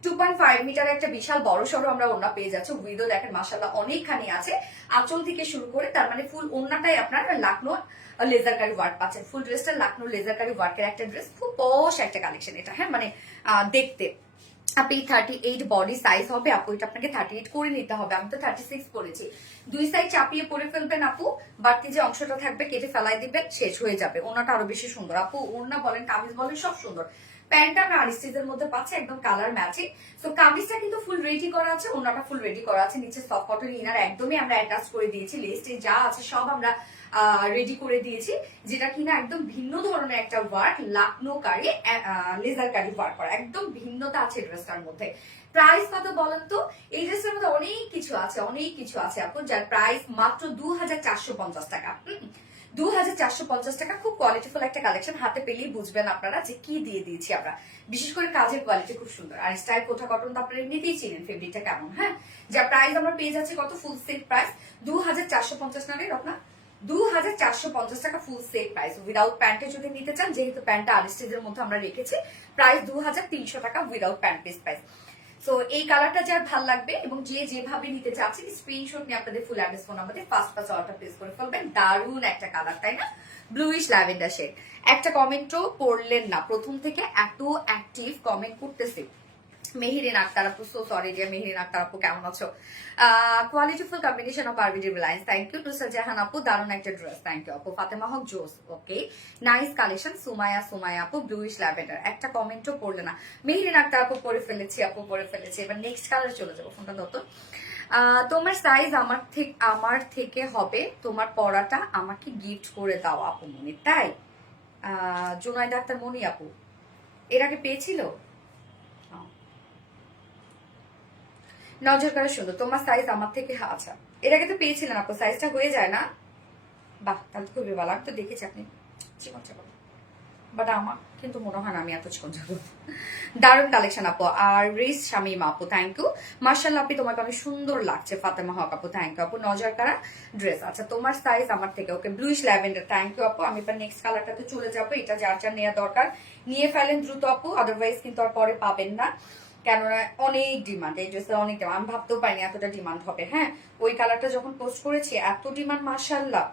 2.5 মিটার একটা বিশাল বড় সড়ো আমরা ওন্না পেয়ে যাচ্ছি। উইডো দেখেন মাশাআল্লাহ অনেকখানি আছে, আঁচল থেকে শুরু করে, তার মানে ফুল ওন্নাটাই আপনার লাকনো লেজারকারি ওয়ার্ক পাচ্ছেন। ফুল ড্রেসটা লাকনো লেজারকারি ওয়ার্কের একটা ড্রেস, খুব পশ একটা কালেকশন এটা। হ্যাঁ, মানে দেখতে আপনি 38 বডি সাইজ হবে আপু, এটা আপনাকে 38 করে নিতে হবে। আমি তো 36 করেছি। দুই সাইড চাপিয়ে পরে ফেলবেন আপু, বাড়তি যে অংশটা থাকবে কেটে ফেলাই দিবেন, শেষ হয়ে যাবে। ওনাটা আরো বেশি সুন্দর আপু, ওড়না বলেন কামিজ বলেন সব সুন্দর। প্যান্টটা আমরা আনস্টিচের মধ্যে পাচ্ছি, একদম কালার ম্যাচিং। সো কামিজটা কিন্তু ফুল রেডি করা আছে, ওনাটা ফুল রেডি করা আছে, নিচে সফট কটন ইনার একদমই আমরা অ্যাটাচ করে দিয়েছি। লেস্টে যা আছে সব আমরা রেডি করে দিয়েছি, যেটা কিনা একদম ভিন্ন ধরনের একটা ওয়ার্ক, লাকনোকারি লেজারকারি ওয়ার্ক করা, একদম ভিন্নতা আছে ড্রেসটার মধ্যে। প্রাইস কত বলেন তো? এই ড্রেসের মধ্যে অনেক কিছু আছে, অনেক কিছু আছে আপু, যার প্রাইস মাত্র 2450 টাকা। 2450 টাকা, খুব কোয়ালিটিফুল একটা কালেকশন। হাতে পেলেই বুঝবেন আপনারা যে কি দিয়ে দিয়েছি আমরা। বিশেষ করে কাজের কোয়ালিটি খুব সুন্দর, আর স্টাইল কোঠা কটন তো আপনারা এমনিতেই চিনেন ফেব্রিকটা কেমন। হ্যাঁ, যার প্রাইস আমরা পেয়ে যাচ্ছি কত, ফুল সেট প্রাইস 2450 টাকায় আপনার 2450 টাকা ফুল সেট প্রাইস। উইদাউট প্যান্টে যদি নিতে চান, যেহেতু প্যান্টটা আনস্টিচের মধ্যে আমরা রেখেছি, প্রাইস 2300 টাকা without pant piece price. So এই কালারটা যার ভাল লাগবে এবং যে যেভাবে নিতে চাচ্ছেন, স্ক্রিনশট নিয়ে আপনাদের ফুল অ্যাড্রেস ফোন নাম্বারে ফার্স্ট অর্ডার প্লেস করে ফেলবেন। দারুন একটা কালার, তাই না? Bluish lavender shade. একটা কমেন্টও পড়লেন না, প্রথম থেকে এত অ্যাক্টিভ কমেন্ট করতেছে। মেহেরিন আক্তার আপু, so sorry dear Meherin Akter আপু, কেমন আছো? Qualityful combination of RBD lines, thank you to Jahan আপু, দারুন একটা ড্রেস, থ্যাংক ইউ আপু। ফাতেমা হক জোস, ওকে, নাইস কালেকশন। সুমায়া আপু, ব্লুইশ ল্যাভেন্ডার, একটা কমেন্টও পড়লে না। মেহেরিন আক্তার আপু, পরে ফেলেছি আপু, পরে ফেলেছি। এবার নেক্সট কালার চলে যাবো, ফোনটা নতুন। তোমার সাইজ আমার থেকে হবে, তোমার পড়াটা আমাকে গিফট করে দাও আপু মনি, তাই? জুনাইদ আক্তার মনি আপু, এর আগে পেয়েছিল? নজর করা সুন্দর, তোমার সাইজ আমার থেকে, আচ্ছা এর আগে তো পেয়েছিলেন আপু, সাইজটা হয়ে যায় না? বাহ, তাহলে খুবই ভালো। আমি তো দেখেছি আপনি চিকন চাকন, বাট আমার কিন্তু মনে হয় না আমি এত চিকন চাকন। দারুণ কালেকশন আপু। আর রিস শামিম আপু, থ্যাংক ইউ। মার্শাল্লাহ আপনি, তোমাকে অনেক সুন্দর লাগছে। ফাতেমা হক আপু, থ্যাংক ইউ আপু। নজর কারা ড্রেস, আচ্ছা তোমার সাইজ আমার থেকে, ওকে। ব্লুইশ ল্যাভেন্ডার, থ্যাংক ইউ আপু। আমি এবার নেক্সট কালারটাতে চলে যাবো। এটা যার যার নেওয়া দরকার নিয়ে ফেলেন দ্রুত আপু, আদারওয়াইজ কিন্তু আর পরে পাবেন না, কেননা অনেক ডিমান্ড এই ড্রেসের, অনেক ডিমান্ড। আমি ভাবতেও পারিনি এতটা ডিমান্ড হবে। হ্যাঁ, ওই কালারটা যখন পোস্ট করেছি এত ডিমান্ড, মার্শাল্লাহ।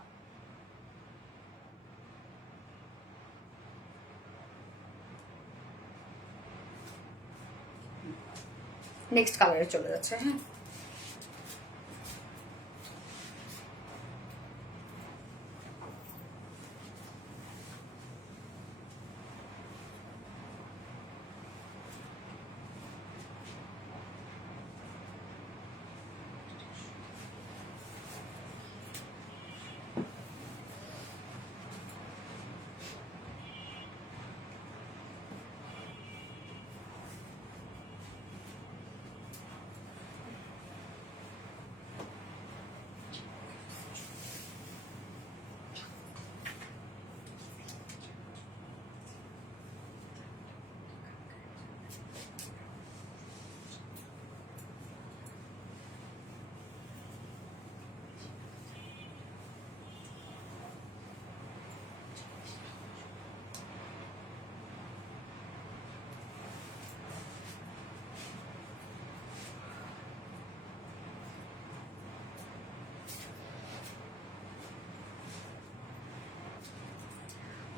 নেক্সট কালারে চলে যাচ্ছে। হ্যাঁ,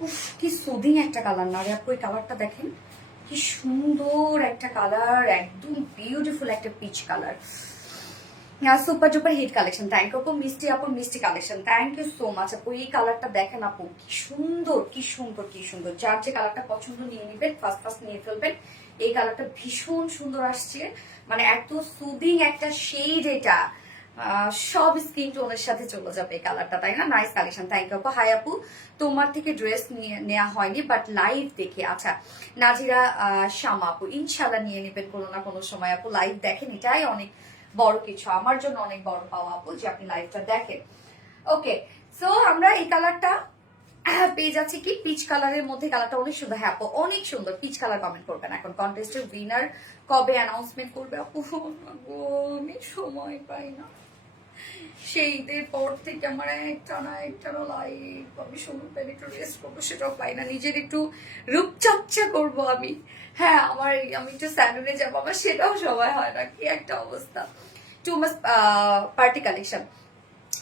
উফ কি সুদিং একটা কালার না রে আপু, এই কালারটা দেখেন কি সুন্দর একটা কালার, একদম বিউটিফুল একটা peach colour. Super duper hit collection, thank you আপু। মিষ্টি আপু, মিষ্টি collection, thank you so much আপু। এই কালারটা দেখেন আপু, কি সুন্দর কি সুন্দর কি সুন্দর। যার যে কালারটা পছন্দ নিয়ে নিবেন, ফার্স্ট ফার্স্ট নিয়ে ফেলবেন। এই কালারটা ভীষণ সুন্দর আসছে, মানে এত সুদিং একটা শেড এটা, সব স্কিন টোনের সাথে চলে যাবে এই কালারটা, তাই না? নাইস কালেকশন, থ্যাংক ইউ আপু। হাই আপু, তোমার থেকে ড্রেস নিয়ে নেওয়া হয়নি, বাট লাইভ দেখে। আচ্ছা নাজিরা শামা আপু, ইনশাল্লাহ নিয়ে নেবেন কোনো না কোনো সময় আপু। লাইভ দেখেন, এটাই অনেক বড় কিছু, আমার জন্য অনেক বড় পাওয়া আপু যে আপনি লাইভটা দেখেন। ওকে, সো আমরা এই কালারটা পেয়ে যাচ্ছি কি পিচ কালারের মধ্যে। কালারটা অনেক সুন্দর। হ্যাঁ আপু অনেক সুন্দর পিচ কালার। কমেন্ট করবেন এখন কন্টেস্টের উইনার কবে অ্যানাউন্সমেন্ট করবে আপু? আমি সময় পাই না, সেই ঈদের পর থেকে আমার একটানা লাইফ, আমি সময় পাই একটু রেস্ট করবো, সেটাও পাই না। নিজের একটু রূপচর্চা করব আমি, হ্যাঁ আমি একটু স্যালুনে যাবো, আমার সেটাও সময় হয় না। কি একটা অবস্থা। টু মাস পার্টি কালেকশন,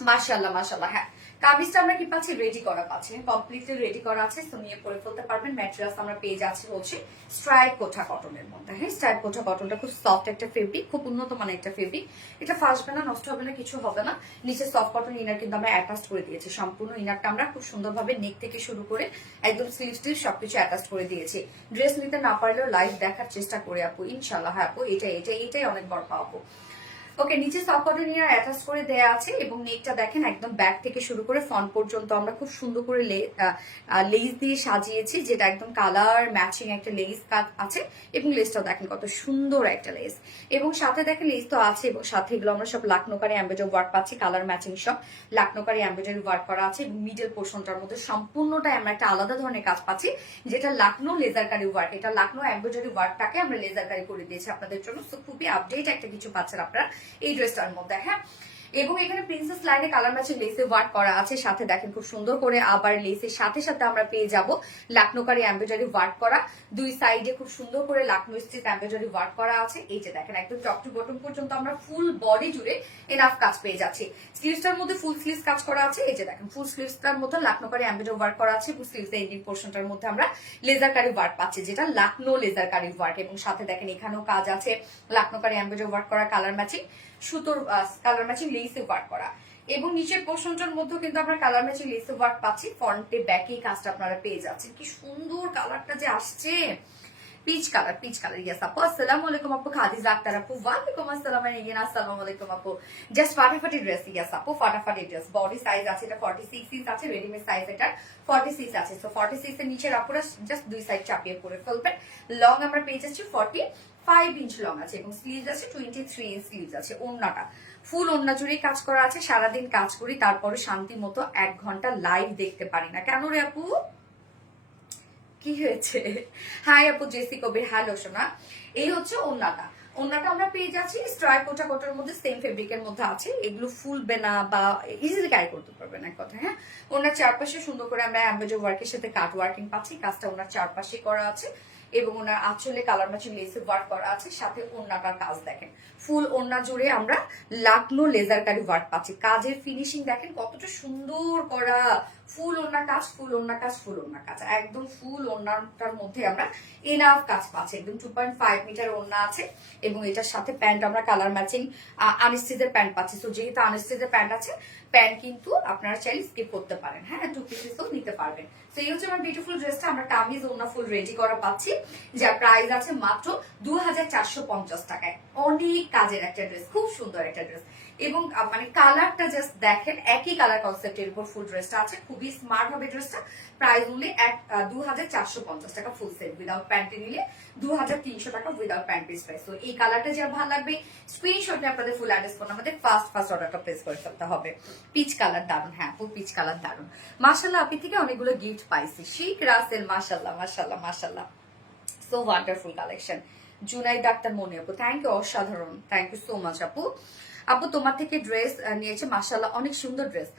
মাশাআল্লাহ মাশাআল্লাহ। হ্যাঁ, কামিজটা আমরা কি পাচ্ছি? রেডি করা পাচ্ছি, কমপ্লিটলি রেডি করা আছে, তো নিয়ে পরে ফেলতে পারবেন। ম্যাটেরিয়ালস আমরা পেয়ে যাচ্ছি হচ্ছে স্ট্রাইপ কোঠা কটনের মধ্যে। হ্যাঁ, স্ট্রাইপ কোঠা কটনটা খুব সফট একটা ফেব্রিক, খুব উন্নত মানের একটা ফেব্রিক। এটা ফাসবে না, নষ্ট হবে না, কিছু হবে না। নিচে সফট কটন ইনার কিন্তু আমরা অ্যাটাচ করে দিয়েছি। সম্পূর্ণ ইনারটা আমরা খুব সুন্দরভাবে নেক থেকে শুরু করে একদম স্লিভ সবকিছু অ্যাটাচ করে দিয়েছি। ড্রেস নিতে না পারলেও লাইভ দেখার চেষ্টা করে আপু, ইনশাল্লাহ। হ্যাঁ আপু, এটাই অনেক বড় পাওয়া আপু। ওকে, নিচে সফট কটন ইয়ার অ্যাটাচ করে দেয়া আছে, এবং নেকটা দেখেন একদম ব্যাক থেকে শুরু করে ফ্রন্ট পর্যন্ত আমরা খুব সুন্দর করে লেস দিয়ে সাজিয়েছি, যেটা একদম কালার ম্যাচিং একটা লেস কাট আছে। এবং লেসটাও দেখেন কত সুন্দর একটা লেস, এবং সাথে দেখেন লেস তো আছে, এবং সাথে এগুলো আমরা সব লাকনোকারি এমব্রয়ডারি ওয়ার্ক পাচ্ছি, কালার ম্যাচিং সব লাকনোকারি এমব্রয়ডারি ওয়ার্ক করা আছে। এবং মিডল পোর্শনটার মধ্যে সম্পূর্ণটাই আমরা একটা আলাদা ধরনের কাজ পাচ্ছি, যেটা লাকনো লেজারকারি ওয়ার্ক। এটা লাকনো এমব্রয়ডারি ওয়ার্কটাকে আমরা লেজারকারি করে দিয়েছি আপনাদের জন্য। তো খুবই আপডেট একটা কিছু পাচ্ছেন আপনারা এই ড্রেসটার মধ্যে। হ্যাঁ, এবং এখানে প্রিন্সেস লাইনে কালার ম্যাচিং লেসে ওয়ার্ক করা আছে, সাথে দেখেন খুব সুন্দর করে আবার লেসের সাথে সাথে আমরা পেয়ে যাব লাকনোকারি এমব্রয়ডারি ওয়ার্ক করা। দুই সাইডে খুব সুন্দর করে লাকনো স্টিচ এমব্রয়ডারি ওয়ার্ক করা আছে। এই যে দেখেন একদম টপ টু বটম পর্যন্ত আমরা ফুল বডি জুড়ে এনাফ কাজ পেয়ে যাচ্ছি। স্লিভসটার মধ্যে ফুল স্লিভস কাজ করা আছে। এই যে দেখেন ফুল স্লিভসটার মধ্যে লাকনোকারি এমব্রয়ডারি ওয়ার্ক করা আছে, এবং স্লিভস এন্ডিং পোর্শনটার মধ্যে আমরা লেজারকারি ওয়ার্ক পাচ্ছি, যেটা লাকনো লেজারকারি ওয়ার্ক। এবং সাথে দেখেন এখানেও কাজ আছে লাকনোকারি এমব্রয়ডারি ওয়ার্ক করা, কালার ম্যাচিং সুতোর কালার ম্যাচিং লেসে ওয়ার্ক করা। এবং নিচের পোর্শনটার মধ্যে কিন্তু আমরা কালার ম্যাচিং লেসে ওয়ার্ক পাচ্ছি। ফ্রন্টে ব্যাকে কাজটা আপনারা পেয়ে যাচ্ছেন। কি সুন্দর কালারটা যে আসছে, পিচ কালার ইয়াস আপু। আসসালামু আলাইকুম আপু। খাদিজা আক্তার আপু, ওয়ালাইকুম আসসালাম। এগেন আসসালামু আলাইকুম আপু। জাস্ট ফাটাফাটি ড্রেস, ইয়াস আপু ফাটাফাটি ড্রেস। বডি সাইজ আছে এটা 46 ইঞ্চ আছে, রেডিমেড সাইজ এটা 46 আছে। সো 46 এর নিচে আপুরা জাস্ট দুই সাইড চাপিয়ে পরে ফেলবেন। লং আমরা পেয়ে যাচ্ছি 40 5 ইঞ্চ লং আছে এবং স্লিভস আছে 23 ইঞ্চ স্লিভস আছে। ওড়নাটা ফুল ওড়না জুড়ে কাজ করা আছে। সারাদিন কাজ করি তারপরে শান্তি মতো 1 ঘন্টা লাইভ দেখতে পারি না, কেন রে আপু কি হয়েছে? হাই আপু জেসি কবির, হ্যালো সোনা। এই হচ্ছে ওড়নাটা। ওড়নাটা আমরা পেয়ে যাচ্ছি স্ট্রাইপ কোটা কোটার মধ্যে, সেম ফেব্রিকের মধ্যে আছে। এগুলো ফুলবে না বা ইজিলি ক্যারি করতে পারবেন এক কথা। হ্যাঁ, ওনার চারপাশে সুন্দর করে আমরা এমব্রয়ডারি ওয়ার্কের সাথে কাট ওয়ার্কিং পাচ্ছি। কাজটা ওনার চারপাশে করা আছে এবং ওনার আঁচলে কালার ম্যাচিং লেসে ওয়ার্ক করা আছে। সাথে ওড়নাটার কাজ দেখেন, ফুল ওড়না জুড়ে আমরা লাকনো লেজার কারি ওয়ার্ক পাচ্ছি। কাজের ফিনিশিং দেখেন কতটা সুন্দর করা। ফুল ওড়না কাজ, ফুল ওড়না কাজ, ফুল ওড়না কাজ, একদম ফুল ওড়নাটার মধ্যে আমরা এনাফ কাজ পাচ্ছি। একদম 2.5 মিটার ওড়না আছে এবং এটার সাথে প্যান্ট আমরা কালার ম্যাচিং আনস্টিচের প্যান্ট পাচ্ছি। তো যেহেতু আনস্টিচের প্যান্ট আছে, প্যান্ট কিন্তু আপনারা চাইলে স্কিপ করতে পারেন। হ্যাঁ, 2 পিসেসও নিতে পারবেন। তো এই হচ্ছে আমার বিউটিফুল ড্রেসটা। আমরা কামিজ ওড়না ফুল রেডি করা পাচ্ছি, যার প্রাইস আছে মাত্র 2450 টাকায়। অনেক কাজের একটা ড্রেস, খুব সুন্দর একটা ড্রেস এবং মানে কালারটা জাস্ট দেখেন, একই কালার কনসেপ্টের উপর ফুল ড্রেসটা আছে। খুবই স্মার্ট হবে ড্রেসটা। প্রাইস হলে 2450 টাকা ফুল সেট, উইদাউট প্যান্টে নিলে 2300 টাকা উইদাউট প্যান্ট পিস প্রাইস। তো এই কালারটা যার ভালো লাগবে স্ক্রিনশটে আপনাদের ফুল অ্যাড্রেস ফোন আমাদের ফার্স্ট অর্ডারটা প্লেস করে ফেলতে হবে। পিচ কালার দারুন, হ্যাঁ ফুল পিচ কালার দারুন। মাশাআল্লাহ, আপনি থেকে অনেকগুলো গিফট পাইছি। শিক রাসেল, মাশাআল্লাহ মাশাআল্লাহ মাশাআল্লাহ, so wonderful collection. Junaid Akter Moni আপু, থ্যাংক ইউ, অসাধারণ, থ্যাংক ইউ সো মাচ আপু। আপু তোমার থেকে ড্রেস নিয়েছে, মাশাআল্লাহ অনেক সুন্দর ড্রেস।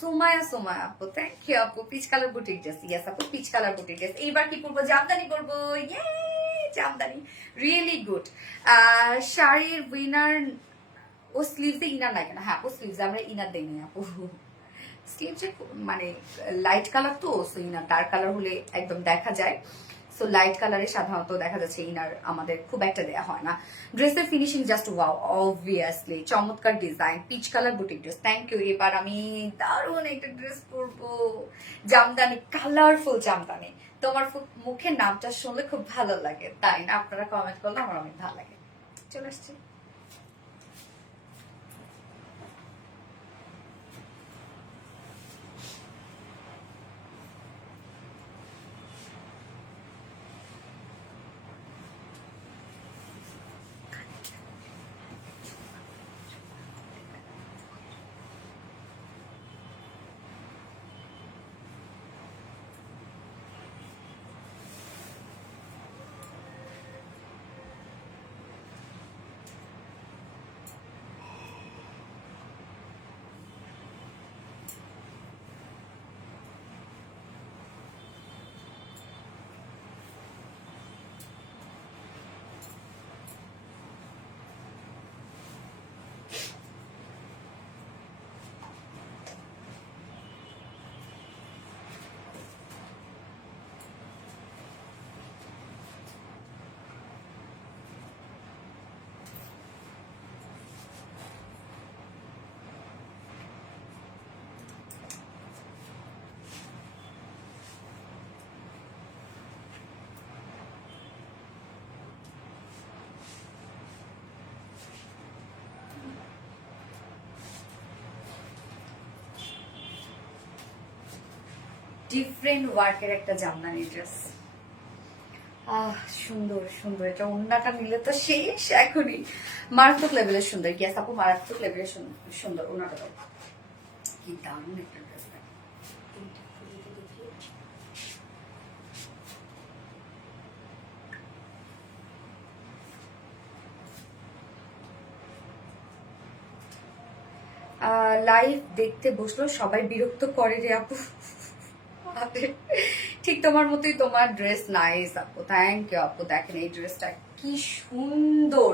সোমায়া আপু, থ্যাংক ইউ আপু। Pitch colour boutique dress, yes আপু পিচ কালার বুটিক ড্রেস। এইবার কি পরবো? জামদানি পরবো, ইয়ে জামদানি, রিয়েলি গুড। শাড়ির উইনার, ও স্লিভসে ইনার নাই কেন? হ্যাঁ আপু স্লিভসে আমরা ইনার দেই নাই আপু। স্লিভসে মানে লাইট কালার তো, সো ইনার ডার্ক কালার হলে একদম দেখা যায়। সো লাইট কালারে সাধারণত দেখা যাচ্ছে ইনার আমাদের খুব একটা দেয়া হয় না। ড্রেসের ফিনিশিং জাস্ট ওয়াও, অবভিয়াসলি চমৎকার design, peach colour boutique dress, thank you. এবার আমি দারুণ একটা ড্রেস পরবো, জামদানি, কালারফুল জামদানি। তোমার মুখের নামটা শুনলে খুব ভালো লাগে, তাই না? আপনারা কমেন্ট করলে আমার অনেক ভালো লাগে। চলে আসছি। ডিফারেন্ট ওয়ার্কের একটা জামদানি ড্রেস, সুন্দর সুন্দর। এটা ওন্নাটা নিলে তো শেষ এখনই। মারাত্মক লেভেলের সুন্দর, গ্যাস আপু মারাত্মক লেভেলের সুন্দর ওনাটা দাও। কি দারুণ একটা ড্রেস। লাইভ দেখতে বসলো সবাই বিরক্ত করে রে আপু। ঠিক তোমার মতোই তোমার ড্রেস নাইস আপু, থ্যাংক ইউ আপু। দেখেন এই ড্রেসটা কি সুন্দর,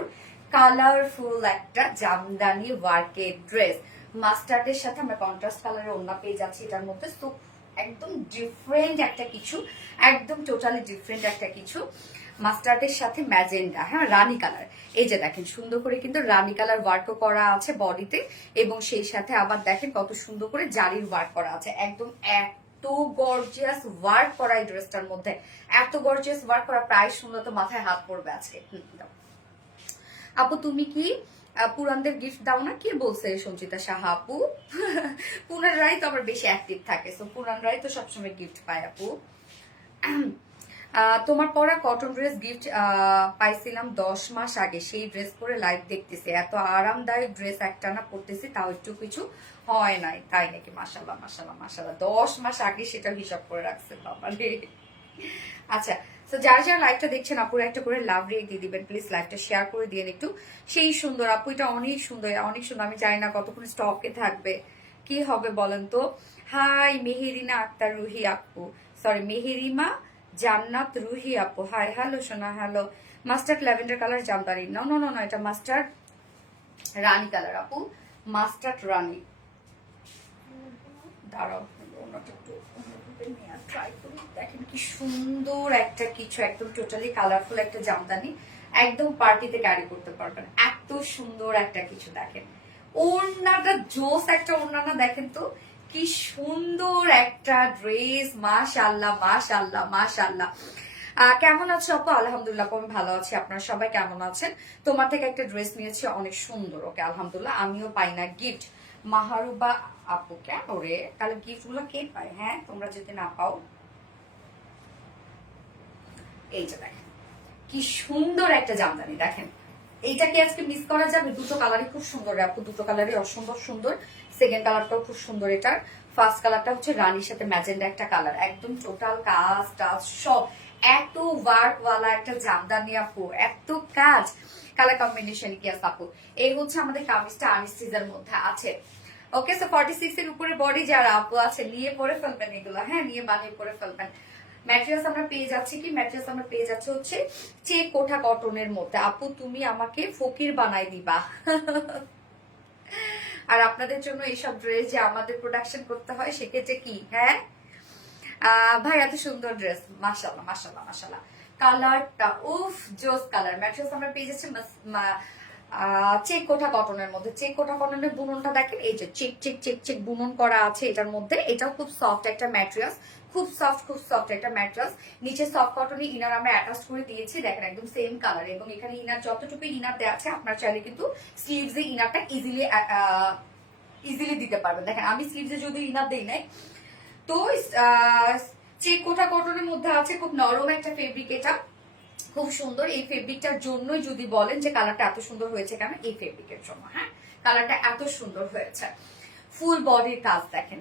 কালারফুল একটা জামদানি ওয়ার্কের ড্রেস। মাস্টার্ডের সাথে আমরা কন্ট্রাস্ট কালারের ওড়না পেয়ে যাচ্ছি এটার মধ্যে। তো একদম ডিফারেন্ট একটা কিছু, একদম টোটালি ডিফারেন্ট একটা কিছু। মাস্টার্ডের সাথে ম্যাজেন্ডা, হ্যাঁ রানী কালার। এই যে দেখেন সুন্দর করে কিন্তু রানী কালার ওয়ার্কও করা আছে বডিতে এবং সেই সাথে আবার দেখেন কত সুন্দর করে জারির ওয়ার্ক করা আছে। একদম এত গর্জিয়াস ওয়ার্ক করা এই ড্রেসটার মধ্যে, এত গর্জিয়াস ওয়ার্ক করা, প্রায় শুনলে তো মাথায় হাত পড়বে আজকে। আপু তুমি কি পুরানদের গিফট দাও না? কে বলছে সঞ্চিতা সাহা আপু? পুরানরাই তো আবার বেশি অ্যাক্টিভ থাকে, সো পুরানরাই তো সবসময় গিফট পায় আপু। তোমার পরা কটন ড্রেস গিফট পাইছিলাম 10 মাস আগে, সেই ড্রেস পরে লাইভ দেখতেছি, এত আরামদায়ক ড্রেস একটানা পরতেছি, তাও একটু কিছু হয় নাই। তাই নাকি? মাশাল্লাহ মাশাল্লাহ মাশাল্লাহ, 10 মাস আগে সেটা হিসাব করে রাখছে বাবা রে। আচ্ছা, তো যারা যারা লাইভটা দেখছেন আপুরা একটা করে লাভ রেট দিয়ে দিবেন প্লিজ, লাইভটা শেয়ার করে দিয়ে একটু। সেই সুন্দর আপু, এটা অনেক সুন্দর, অনেক সুন্দর। আমি জানি না কতক্ষণ স্টকে থাকবে, কি হবে বলেন তো। হাই মেহেরিনা আক্তার রুহি আপু, সরি মেহেরিমা জান্নাত রুহি আপু, হাই হ্যালো সোনা, hello. Mustard lavender colour jamdani, no no no no, এটা মাস্টার্ড রানী কালার আপু, মাস্টার্ড রানী। দাঁড়াও, একটু ট্রাই করি। দেখেন কি সুন্দর একটা কিছু, একদম টোটালি কালারফুল একটা জামদানি, একদম পার্টিতে ক্যারি করতে পারবেন, এত সুন্দর একটা কিছু। দেখেন ওড়নাটা জোস একটা ওড়না না, দেখেন তো কি সুন্দর একটা ড্রেস, মাশাআল্লাহ মাশাআল্লাহ মাশাআল্লাহ। কেমন আছো আপু? আলহামদুলিল্লাহ আমি ভালো আছি, আপনারা সবাই কেমন আছেন? তোমার থেকে একটা ড্রেস নিয়েছি, অনেক সুন্দর। ওকে আলহামদুলিল্লাহ। আমিও পাই না গিফট, মাহারুবা আপু কেন রে, তাহলে গিফট গুলো কে পায়? হ্যাঁ, তোমরা যদি না পাও। এই যে দেখেন কি সুন্দর একটা জামদানি, দেখেন এইটা কি আজকে মিস করা যাবে? দুটো কালারই খুব সুন্দর আপু, দুটো কালারই অসম্ভব সুন্দর। সেকেন্ড কালারটাও খুব সুন্দর। এটার ফার্স্ট কালারটা হচ্ছে রানীর সাথে ম্যাজেন্ডা একটা কালার, একদম টোটাল কাজ টাজ সব, এত ওয়ার্ক ওয়ালা একটা জামদানি আপু, এত কাজ। কালার কম্বিনেশন কি আছে আপু? এই হচ্ছে আমাদের কামিজটা আনস্টিচের মধ্যে আছে। ওকে, সো 46 এর উপরে বডি যারা আপু আছে নিয়ে পরে ফেলবেন এগুলো, হ্যাঁ নিয়ে বানিয়ে পরে ফেলবেন। ম্যাটেরিয়ালস আমরা পেয়ে যাচ্ছি কি? ম্যাটেরিয়ালস আমরা পেয়ে যাচ্ছে হচ্ছে চেক কোঠা কটনের মধ্যে। আপু তুমি আমাকে ফকির বানাই দিবা। আর আপনাদের জন্য এইসব ড্রেস যে আমাদের প্রোডাকশন করতে হয়, সেক্ষেত্রে কি, হ্যাঁ ভাই এত সুন্দর ড্রেস, মাশাআল্লাহ মাশাআল্লাহ মাশাআল্লাহ। কালারটা উফ জোস কালার। ম্যাটেরিয়ালস আমরা পেয়ে যাচ্ছি চেক কোঠা কটনের মধ্যে। চেক কোঠা কটনের বুননটা দেখেন, এই যে চেক চেক চেক চেক বুনন করা আছে এটার মধ্যে। এটাও খুব সফট একটা ম্যাটেরিয়ালস, খুব সফট একটা ম্যাটেরিয়ালস। নিচে সফট কটনে ইনার আমরা অ্যাটাচ করে দিয়েছি, দেখেন একদম সেম কালার। এবং এখানে ইনার যতটুকু ইনার দেওয়া আছে, আপনার চাইলে কিন্তু স্লিভসে ইনারটা ইজিলি দিতে পারবেন। দেখেন আমি স্লিভসে যদি ইনার দেই নাই, তো চেক কোঠা কটনের মধ্যে আছে, খুব নরম একটা ফেব্রিক, এটা খুব সুন্দর। এই ফেব্রিকটার জন্যই যদি বলেন যে কালারটা এত সুন্দর হয়েছে কেন, এই ফেব্রিকের জন্য। হ্যাঁ, কালারটা এত সুন্দর হয়েছে। ফুল বডির কাজ দেখেন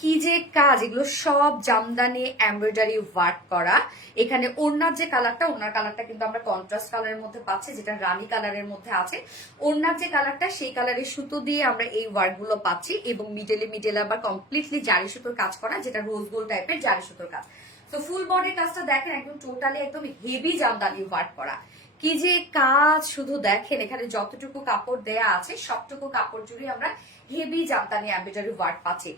কি যে কাজ, এগুলো সব জামদানি এমব্রয়ডারি ওয়ার্ক করা। এখানে ওড়নার যে কালারটা, ওড়নার কালারটা কিন্তু আমরা কন্ট্রাস্ট কালারের মধ্যে পাচ্ছি, যেটা রানী কালারের মধ্যে আছে। ওড়নার যে কালারটা, সেই কালারের সুতো দিয়ে আমরা এই ওয়ার্ক গুলো পাচ্ছি। এবং মিডলে আবার কমপ্লিটলি জারি সুতোর কাজ করা, যেটা রোজ গোল্ড টাইপের জারি সুতোর কাজ। তো ফুল বডির কাজটা দেখেন, একদম টোটালি একদম হেভি জামদানি ওয়ার্ক করা, কি যে কাজ শুধু দেখেন। এখানে যতটুকু কাপড় দেয়া আছে, সবটুকু কাপড় জুড়ে আমরা হেভি জামদানি এমব্রয়ডারি ওয়ার্ক পাচ্ছি।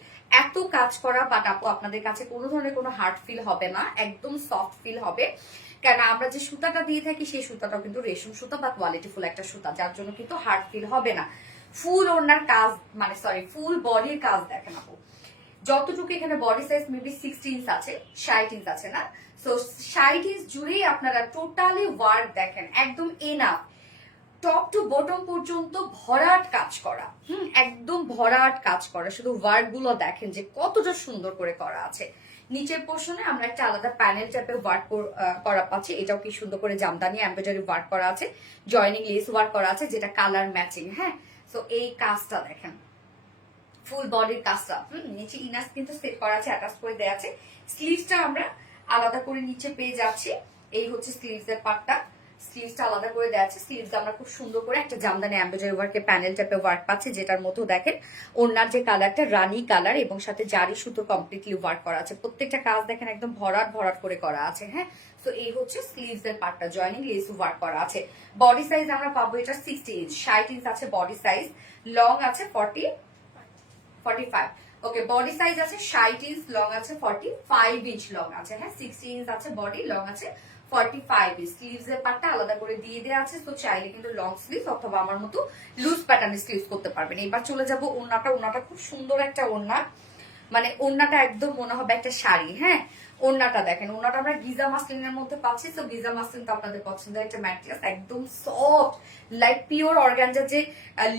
এত কাজ করা, বাট আপু আপনাদের কাছে কোনো ধরনের কোনো হার্ড ফিল হবে না, একদম সফট ফিল হবে। কেন আমরা যে সুতাটা দিয়ে থাকি, সেই সুতাটাও কিন্তু রেশম সুতা বা কোয়ালিটিফুল একটা সুতা, যার জন্য কিন্তু হার্ড ফিল হবে না। ফুল ওড়নার কাজ, মানে সরি ফুল বডির কাজ দেখেন আপু, যতটুকু এখানে বডি সাইজ মেবি 60 ইঞ্চ আছে, 60 ইঞ্চ আছে না, সো 60 ইঞ্চ জুড়েই আপনারা টোটালি ওয়ার্ক দেখেন, একদম এনাফ। টপ টু বটম পর্যন্ত ভরাট কাজ করা, একদম ভরাট কাজ করা। শুধু ওয়ার্ক গুলো দেখেন যে কতটা সুন্দর করে করা আছে। নিচের পোর্শনে আমরা একটা আলাদা প্যানেল টাইপের ওয়ার্ক করা পাচ্ছি, এটাও কি সুন্দর করে জামদানি এমব্রয়ডারি ওয়ার্ক করা আছে, জয়নিং লেস ওয়ার্ক করা আছে, যেটা কালার ম্যাচিং। হ্যাঁ, সো এই কাজটা দেখেন, ফুল বডির কাজটা। নিচে ইনার কিন্তু সেট করা আছে, অ্যাটাচ করে দেওয়া আছে। স্লিভসটা আমরা আলাদা করে নিচে পেয়ে যাচ্ছি, এই হচ্ছে স্লিভস এর পার্টটা। স্লিভসটা আলাদা করে দেওয়া আছে। স্লিভস আমরা খুব সুন্দর করে একটা জামদানি এমব্রয়ডারি ওয়ার্কের প্যানেল টাইপের ওয়ার্ক পাচ্ছি, যেটার মধ্যেও দেখেন ওড়নার যে কালারটা রানী কালার, এবং সাথে জারি সুতো কমপ্লিটলি ওয়ার্ক করা আছে। প্রত্যেকটা কাজ দেখেন একদম ভরাট ভরাট করে করা আছে। হ্যাঁ, তো এই হচ্ছে স্লিভস এর পার্টটা, জয়নিং লেস ওয়ার্ক করা আছে। বডি সাইজ আমরা পাবো এটা 60 ইঞ্চ, 60 ইঞ্চ আছে বডি সাইজ, লং আছে 45। ওকে, বডি সাইজ আছে 60 ইঞ্চ, লং আছে 45 ইঞ্চ লং আছে। হ্যাঁ, 60 ইঞ্চ আছে বডি, লং আছে 45 ইঞ্চ। স্লিভস এর পার্টটা আলাদা করে দিয়ে দেওয়া আছে, তো চাইলে কিন্তু লং স্লিভ অথবা আমার মতো লুজ প্যাটার্নের স্লিভস করতে পারবেন। এবার চলে যাব ওড়নাটা। ওড়নাটা খুব সুন্দর একটা ওড়না, মানে ওড়নাটা একদম মনে হবে একটা শাড়ি। হ্যাঁ, ওড়নাটা দেখেন, ওড়নাটা আমরা গিজা মাসলিনের মধ্যে পাচ্ছি। তো গিজা মাসলিন তো আপনাদের পছন্দের একটা ম্যাটেরিয়াল, একদম সফট লাইক পিওর অর্গানজার যে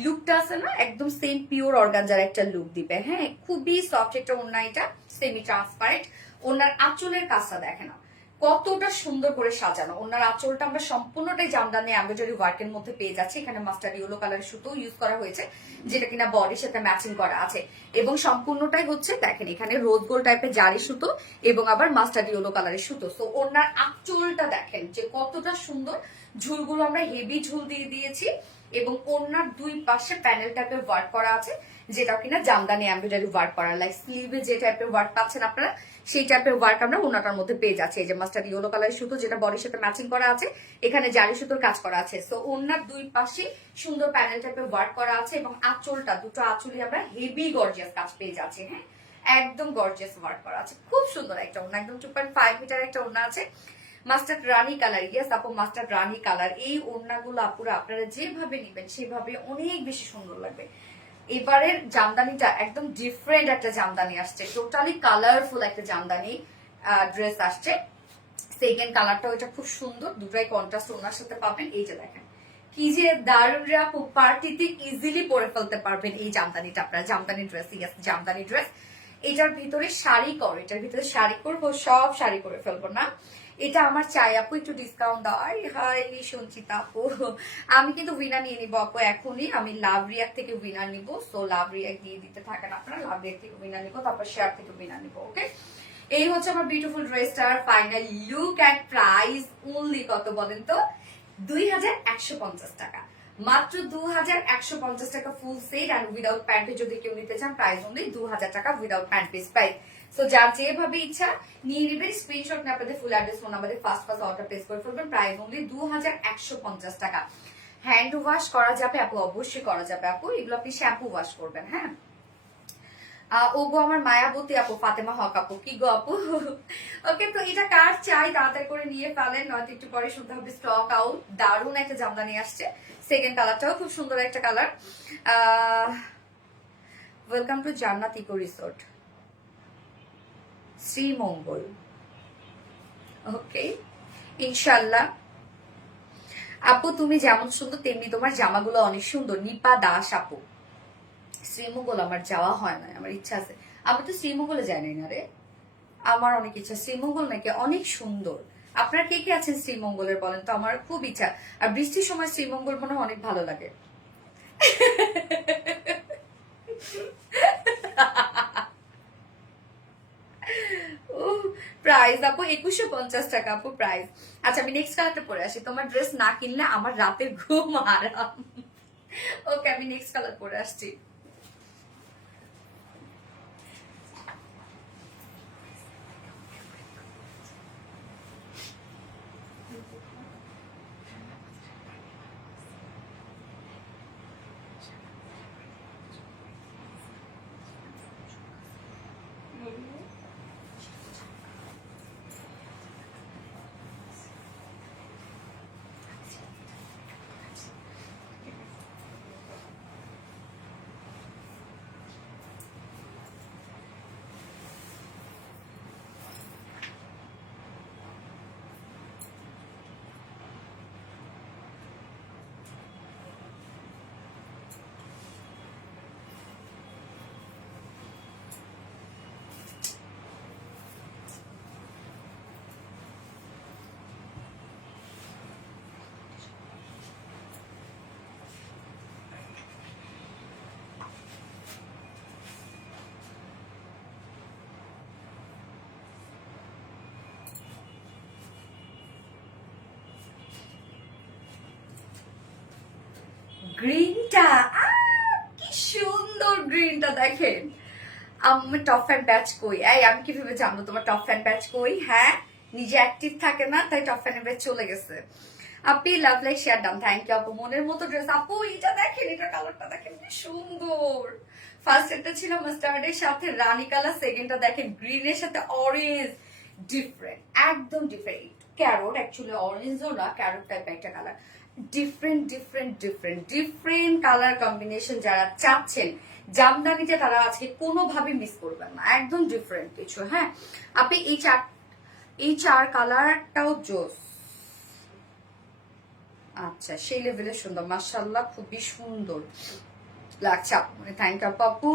লুকটা আছে না, একদম সেম পিওর অর্গানজার একটা লুক দিবে। হ্যাঁ, খুবই সফট একটা ওড়না, এটা সেমি ট্রান্সপারেন্ট। ওড়নার আঁচলের কাজটা দেখে না, কতটা সুন্দর করে সাজানো। ওনার আঁচলটা আমরা সম্পূর্ণটাই জামদানি এমব্রয়ডারি ওয়ার্কের মধ্যে পেয়ে যাচ্ছি। এখানে মাস্টার্ড ইয়েলো কালারের সুতো ইউজ করা হয়েছে, যেটা কিনা বডির সাথে ম্যাচিং করা আছে, এবং সম্পূর্ণটাই হচ্ছে দেখেন এখানে রোজ গোল্ড টাইপের জারি সুতো এবং আবার মাস্টার্ড ইয়েলো কালারের সুতো। তো ওনার আঁচলটা দেখেন যে কতটা সুন্দর, ঝুলগুলো আমরা হেভি ঝুল দিয়ে দিয়েছি, এবং ওনার দুই পাশে প্যানেল টাইপের ওয়ার্ক করা আছে, যেটা কিনা জামদানি এমব্রয়ডারি ওয়ার্ক করা, লাইক স্লিভে যে টাইপের ওয়ার্ক পাচ্ছেন আপনারা সেই টাইপের ওয়ার্ক আমরা ওনাটার মধ্যে পেয়ে যাচ্ছি। এই যে মাস্টার্ড ইয়েলো কালারের সুতো যেটা বডির সাথে ম্যাচিং করা আছে, এখানে জারি সুতোর কাজ করা আছে। সো ওনার দুই পাশে সুন্দর প্যানেল টাইপের ওয়ার্ক করা আছে, এবং আঁচলটা দুটো আঁচলই আমরা হেভি গর্জিয়াস কাজ পেয়ে যাচ্ছি। হ্যাঁ, একদম গর্জিয়াস ওয়ার্ক করা আছে, খুব সুন্দর একটা ওনা, একদম 2.5 মিটার একটা ওনা আছে। মাস্টার্ড রানী কালার, ইয়েস আপু মাস্টার্ড রানী কালার। এই ওড়নাগুলো আপুরা আপনারা যেভাবে নিবেন সেভাবে অনেক বেশি সুন্দর লাগবে। এবারের জামদানিটা একদম ডিফারেন্ট একটা জামদানি আসছে, টোটালি কালারফুল একটা জামদানি ড্রেস আসছে। সেকেন্ড কালারটা ওইটা খুব সুন্দর, দুটাই কন্ট্রাস্ট ওনার সাথে পাবেন। এই যে দেখেন কি যে দারুণ রে আপু, পার্টিতে ইজিলি পরে ফেলতে পারবেন এই জামদানিটা আপনারা। Jamdani dress, yes Jamdani dress. এটার ভিতরে শাড়ি কর, এটার ভিতরে শাড়ি করবো, সব শাড়ি করে ফেলবো না। এটা আমার চাই আপু, একটু ডিসকাউন্ট দাও। হাই সঞ্চিতা আপু, আমি কিন্তু উইনার নিয়ে নিবো আপু এখনই। আমি লাভ রিয়াক্ট থেকে উইনার নিবো। সো লাভ রিয়াক্ট দিয়ে দিতে থাকেন আপনারা, লাভ রিয়াক্ট থেকে উইনার নিবো, তারপর শেয়ার থেকে উইনার নিবো। ওকে, এই হচ্ছে আমার বিউটিফুল ড্রেসটার final look and price. Only কত বলেন তো? 2150 টাকা, মাত্র 2150 টাকা ফুল সেট অ্যান্ড উইদাউট প্যান্টে যদি কেউ নিতে চান প্রাইস অনলি 2000 টাকা without pant piece price. So যার যেভাবে ইচ্ছা নিয়ে নেবেন, স্ক্রিনশট নিয়ে আপনাদের ফুল অ্যাড্রেস ফোন নাম্বারে ফার্স্ট অর্ডার প্লেস করে ফেলবেন। প্রাইস অনলি 2150 টাকা। হ্যান্ড ওয়াশ করা যাবে আপু, অবশ্যই করা যাবে আপু। এগুলো আপনি শ্যাম্পু ওয়াশ করবেন। হ্যাঁ, ও গো আমার মায়াবতী আপু, ফাতেমা হক আপু, কি গো আপু। ওকে, তো এটা কার চাই তাড়াতাড়ি করে নিয়ে ফেলেন, নয়তো একটু পরে শুনতে হবে স্টক আউট। দারুণ একটা জামদানি আসছে, সেকেন্ড কালারটাও খুব সুন্দর একটা কালার। ওয়েলকাম টু জান্নাত ইকো রিসোর্ট শ্রীমঙ্গল। ওকে, ইনশাল্লাহ আপু তুমি যেমন সুন্দর তেমনি তোমার জামাগুলো অনেক সুন্দর। নিপা দাস আপু, শ্রীমঙ্গল আমার যাওয়া হয় না, আমার ইচ্ছা আছে। আমি তো শ্রীমঙ্গলে যাই নাই না রে, আমার অনেক ইচ্ছা। শ্রীমঙ্গল নাকি অনেক সুন্দর। আপনার কে কে আছেন শ্রীমঙ্গলের বলেন তো, আমার খুব ইচ্ছা। আর বৃষ্টির সময় শ্রীমঙ্গল মনে হয় অনেক ভালো লাগে। প্রাইস আপু 2150 টাকা আপু প্রাইস। আচ্ছা, আমি নেক্সট কালারটা পরে আসি। তোমার ড্রেস না কিনলে আমার রাতের ঘুম আরাম। ওকে, আমি নেক্সট কালার পরে আসছি। গ্রিনটা কি সুন্দর, গ্রিনটা দেখেন। আমার টপ ফ্যান ব্যাচ কই? এই আমি কিভাবে জানবো তোমার টপ ফ্যান ব্যাচ কই? হ্যাঁ, নিজে অ্যাক্টিভ থাকে না তাই টপ ফ্যানের ব্যাচ চলে গেছে। আপনি love like share done, thank you আপু। মনের মতো ড্রেস আপু, এটা দেখেন, এটা কালারটা দেখেন কি সুন্দর। ফার্স্ট একটা ছিল মাস্টার্ডের সাথে রানী কালার, সেকেন্ডটা দেখেন গ্রিনের সাথে অরেঞ্জ, ডিফারেন্ট, একদম ডিফারেন্ট। ক্যারট, অ্যাকচুয়ালি অরেঞ্জও না, ক্যারট টাইপ একটা colour. Different different different different colour combination যারা চাচ্ছেন জামদানিতে, তারা আজকে কোনোভাবে মিস করবেন না, একদম ডিফারেন্ট কিছু। হ্যাঁ, আপনি এই চার কালারটাও জোস। আচ্ছা, সেই লেভেলের সুন্দর, মাশাআল্লাহ, খুবই সুন্দর লাগছে আপু, মানে থ্যাংক ইউ আপু।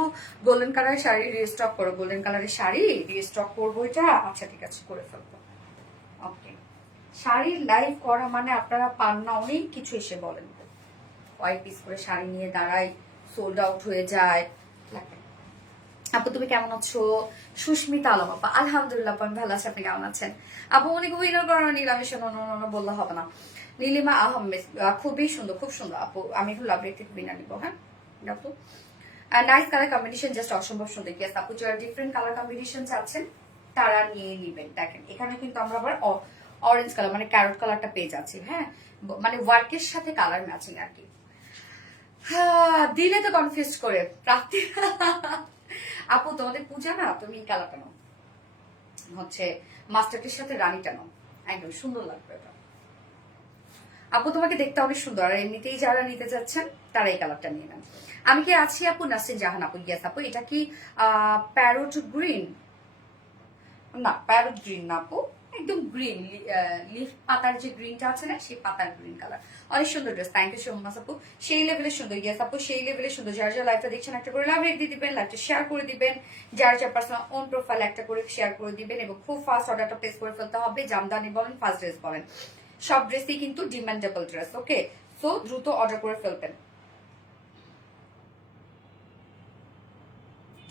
গোল্ডেন কালারের শাড়ি রিস্টক করো, গোল্ডেন কালারের শাড়ি রিস্টক করবো এটা। আচ্ছা ঠিক আছে, করে ফেলবো। ওকে, শাড়ির লাইভ করা মানে আপনারা পান না, অনেক কিছু এসে বলেন, কয়েক পিস করে শাড়ি নিয়ে দাঁড়াই, সোল্ড আউট হয়ে যায়। আপু তুমি কেমন আছো? সুস্মিতা আলম আপা, আলহামদুলিল্লাহ আপু আমি ভালো আছি, আপনি কেমন আছেন? আপু অনেক উইনার করানো নিলামে শোনো বললে হবে না। নীলিমা আহমেদ, খুবই সুন্দর, খুব সুন্দর আপু, আমি একটু লাভ রেট থেকে উইনার নিবো। হ্যাঁ আপু, নাইস কালার কম্বিনেশন, জাস্ট অসম্ভব সুন্দর। ইয়েস আপু, যারা ডিফারেন্ট কালার কম্বিনেশন চাচ্ছেন তারা নিয়ে নিবেন। দেখেন এখানে কিন্তু আমরা আবার অরেঞ্জ কালার মানে ক্যারট কালারটা পেয়ে যাচ্ছি। হ্যাঁ, মানে ওয়ার্কের সাথে কালার ম্যাচিং আর কি। হ্যাঁ, দিলে তো কনফিউজ করে প্রাপ্তি। আপু তোমাদের পূজা না, তুমি কালারটা নাও, হচ্ছে মাস্টার্ডের সাথে রানীটা নাও, একদম সুন্দর লাগবে এটা। আপু তোমাকে দেখতে অনেক সুন্দর, আর এমনিতেই যারা নিতে চাচ্ছেন তারা এই কালারটা নিয়ে নেন। আমি কি আছি আপু? নাসরিন জাহান আপু, ইয়েস আপু। এটা কি প্যারোট গ্রিন? না, প্যারোট গ্রিন না আপু, একদম গ্রিন, লিফ পাতার যে গ্রিনটা আছে না, সেই পাতার গ্রিন কালার। অনেক সুন্দর dress, thank you so much আপু। সেই লেভেলের সুন্দর, ইয়েস আপু সেই লেভেলের সুন্দর। যারা যারা লাইভটা দেখছেন একটা করে লাভ রেট দিয়ে দিবেন, লাইভটা শেয়ার করে দিবেন, যার যার পার্সোনাল ওন প্রোফাইল একটা করে শেয়ার করে দিবেন, এবং খুব ফাস্ট অর্ডারটা প্লেস করে ফেলতে হবে। জামদানি বলেন, ফার্স্ট ড্রেস বলেন, সব ড্রেসই কিন্তু ডিমান্ডেবল ড্রেস। ওকে, সো দ্রুত অর্ডার করে ফেলবেন।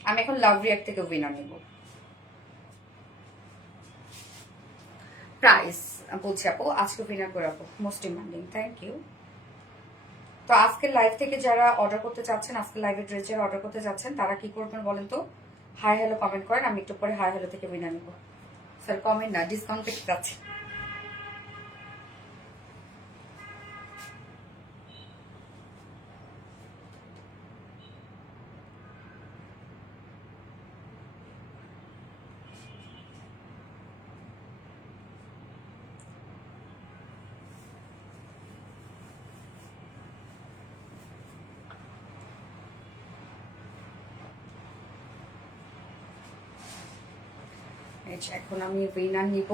আমি এখন লাভ রিয়াক্ট থেকে উইনার নিব। প্রাইস বলছি আপু, আজকে উইনার করে আপু, মোস্ট ডিমান্ডিং, থ্যাংক ইউ। তো আজকের লাইভ থেকে যারা অর্ডার করতে চাচ্ছেন, আজকের লাইভের ড্রেস যারা অর্ডার করতে যাচ্ছেন তারা কি করবেন বলেন তো? হাই হ্যালো কমেন্ট করেন, আমি একটু পরে হাই হ্যালো থেকে উইনার নিব। স্যার কমেন্ট না, ডিসকাউন্ট পেতে যাচ্ছে। এখন আমি উইনার নিব।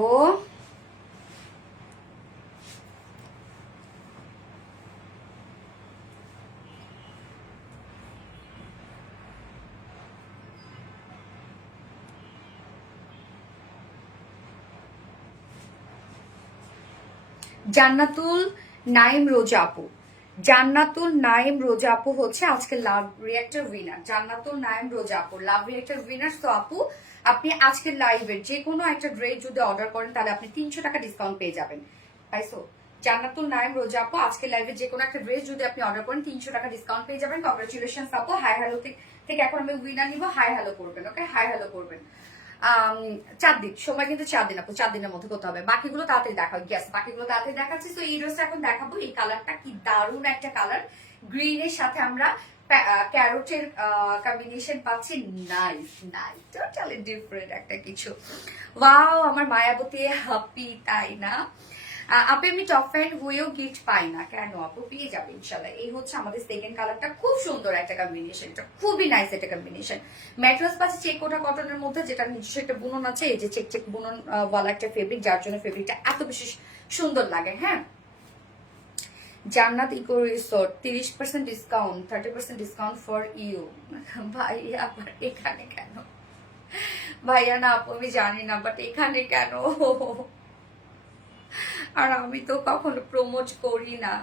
জান্নাতুল নাইম রোজা আপু, জান্নাতুল নাইম রোজা আপু হচ্ছে আজকে লাভ রিয়েক্টর উইনার। জান্নাতুল নাইম রোজা আপু লাভ রিয়েক্টর উইনার। তো আপু আপনি আজকের লাইভের যে কোনো একটা ড্রেস যদি অর্ডার করেন তাহলে আপনি 300 টাকা ডিসকাউন্ট পেয়ে যাবেন। পাইছো? জান্নাতুল নাইম রোজা আপু আজকের লাইভে যে কোনো একটা ড্রেস যদি আপনি অর্ডার করেন 300 টাকা ডিসকাউন্ট পেয়ে যাবেন। কংগ্রাচুলেশন আপু। হাই হ্যালো থেকে এখন আমি উইনার নিব। হাই হ্যালো করবেন, ওকে? হাই হ্যালো করবেন। 4 দিন সময়, কিন্তু 4 দিন আপু, 4 দিনের মধ্যে করতে হবে। বাকিগুলো তাড়াতাড়ি দেখাবো, গ্যাস বাকিগুলো তাড়াতাড়ি দেখাচ্ছি। তো এই ড্রেসটা এখন দেখাবো। এই কালারটা কি দারুণ একটা কালার, গ্রিনের সাথে আমরা ক্যারোটের কম্বিনেশন পাচ্ছি। নাইস নাইস, টোটালি ডিফারেন্ট একটা কিছু। ওয়াও, আমার মায়াবতী হ্যাপি, তাই না? আপু আমি টপ ফ্যান হয়েও গিফট পাই না কেন? আপু পেয়ে যাবে ইনশাল্লাহ। এই হচ্ছে আমাদের সেকেন্ড কালারটা, খুব সুন্দর একটা কম্বিনেশন, এটা খুবই নাইস একটা কম্বিনেশন। ম্যাট্রেস পাচ্ছে চেক কোটা কটনের মধ্যে, যেটা নিজস্ব একটা বুনন আছে, এই যে চেক চেক বুনন ওয়ালা একটা ফেব্রিক, যার জন্য ফেব্রিকটা এত বেশি সুন্দর লাগে। হ্যাঁ, Jannat eco resort 30% discount, 30% discount for you. ভাইয়া আবার এখানে কেন? ভাইয়া না আপু আমি জানি না, বাট এখানে কেন? আর আমি তো কখনো প্রমোট করি না,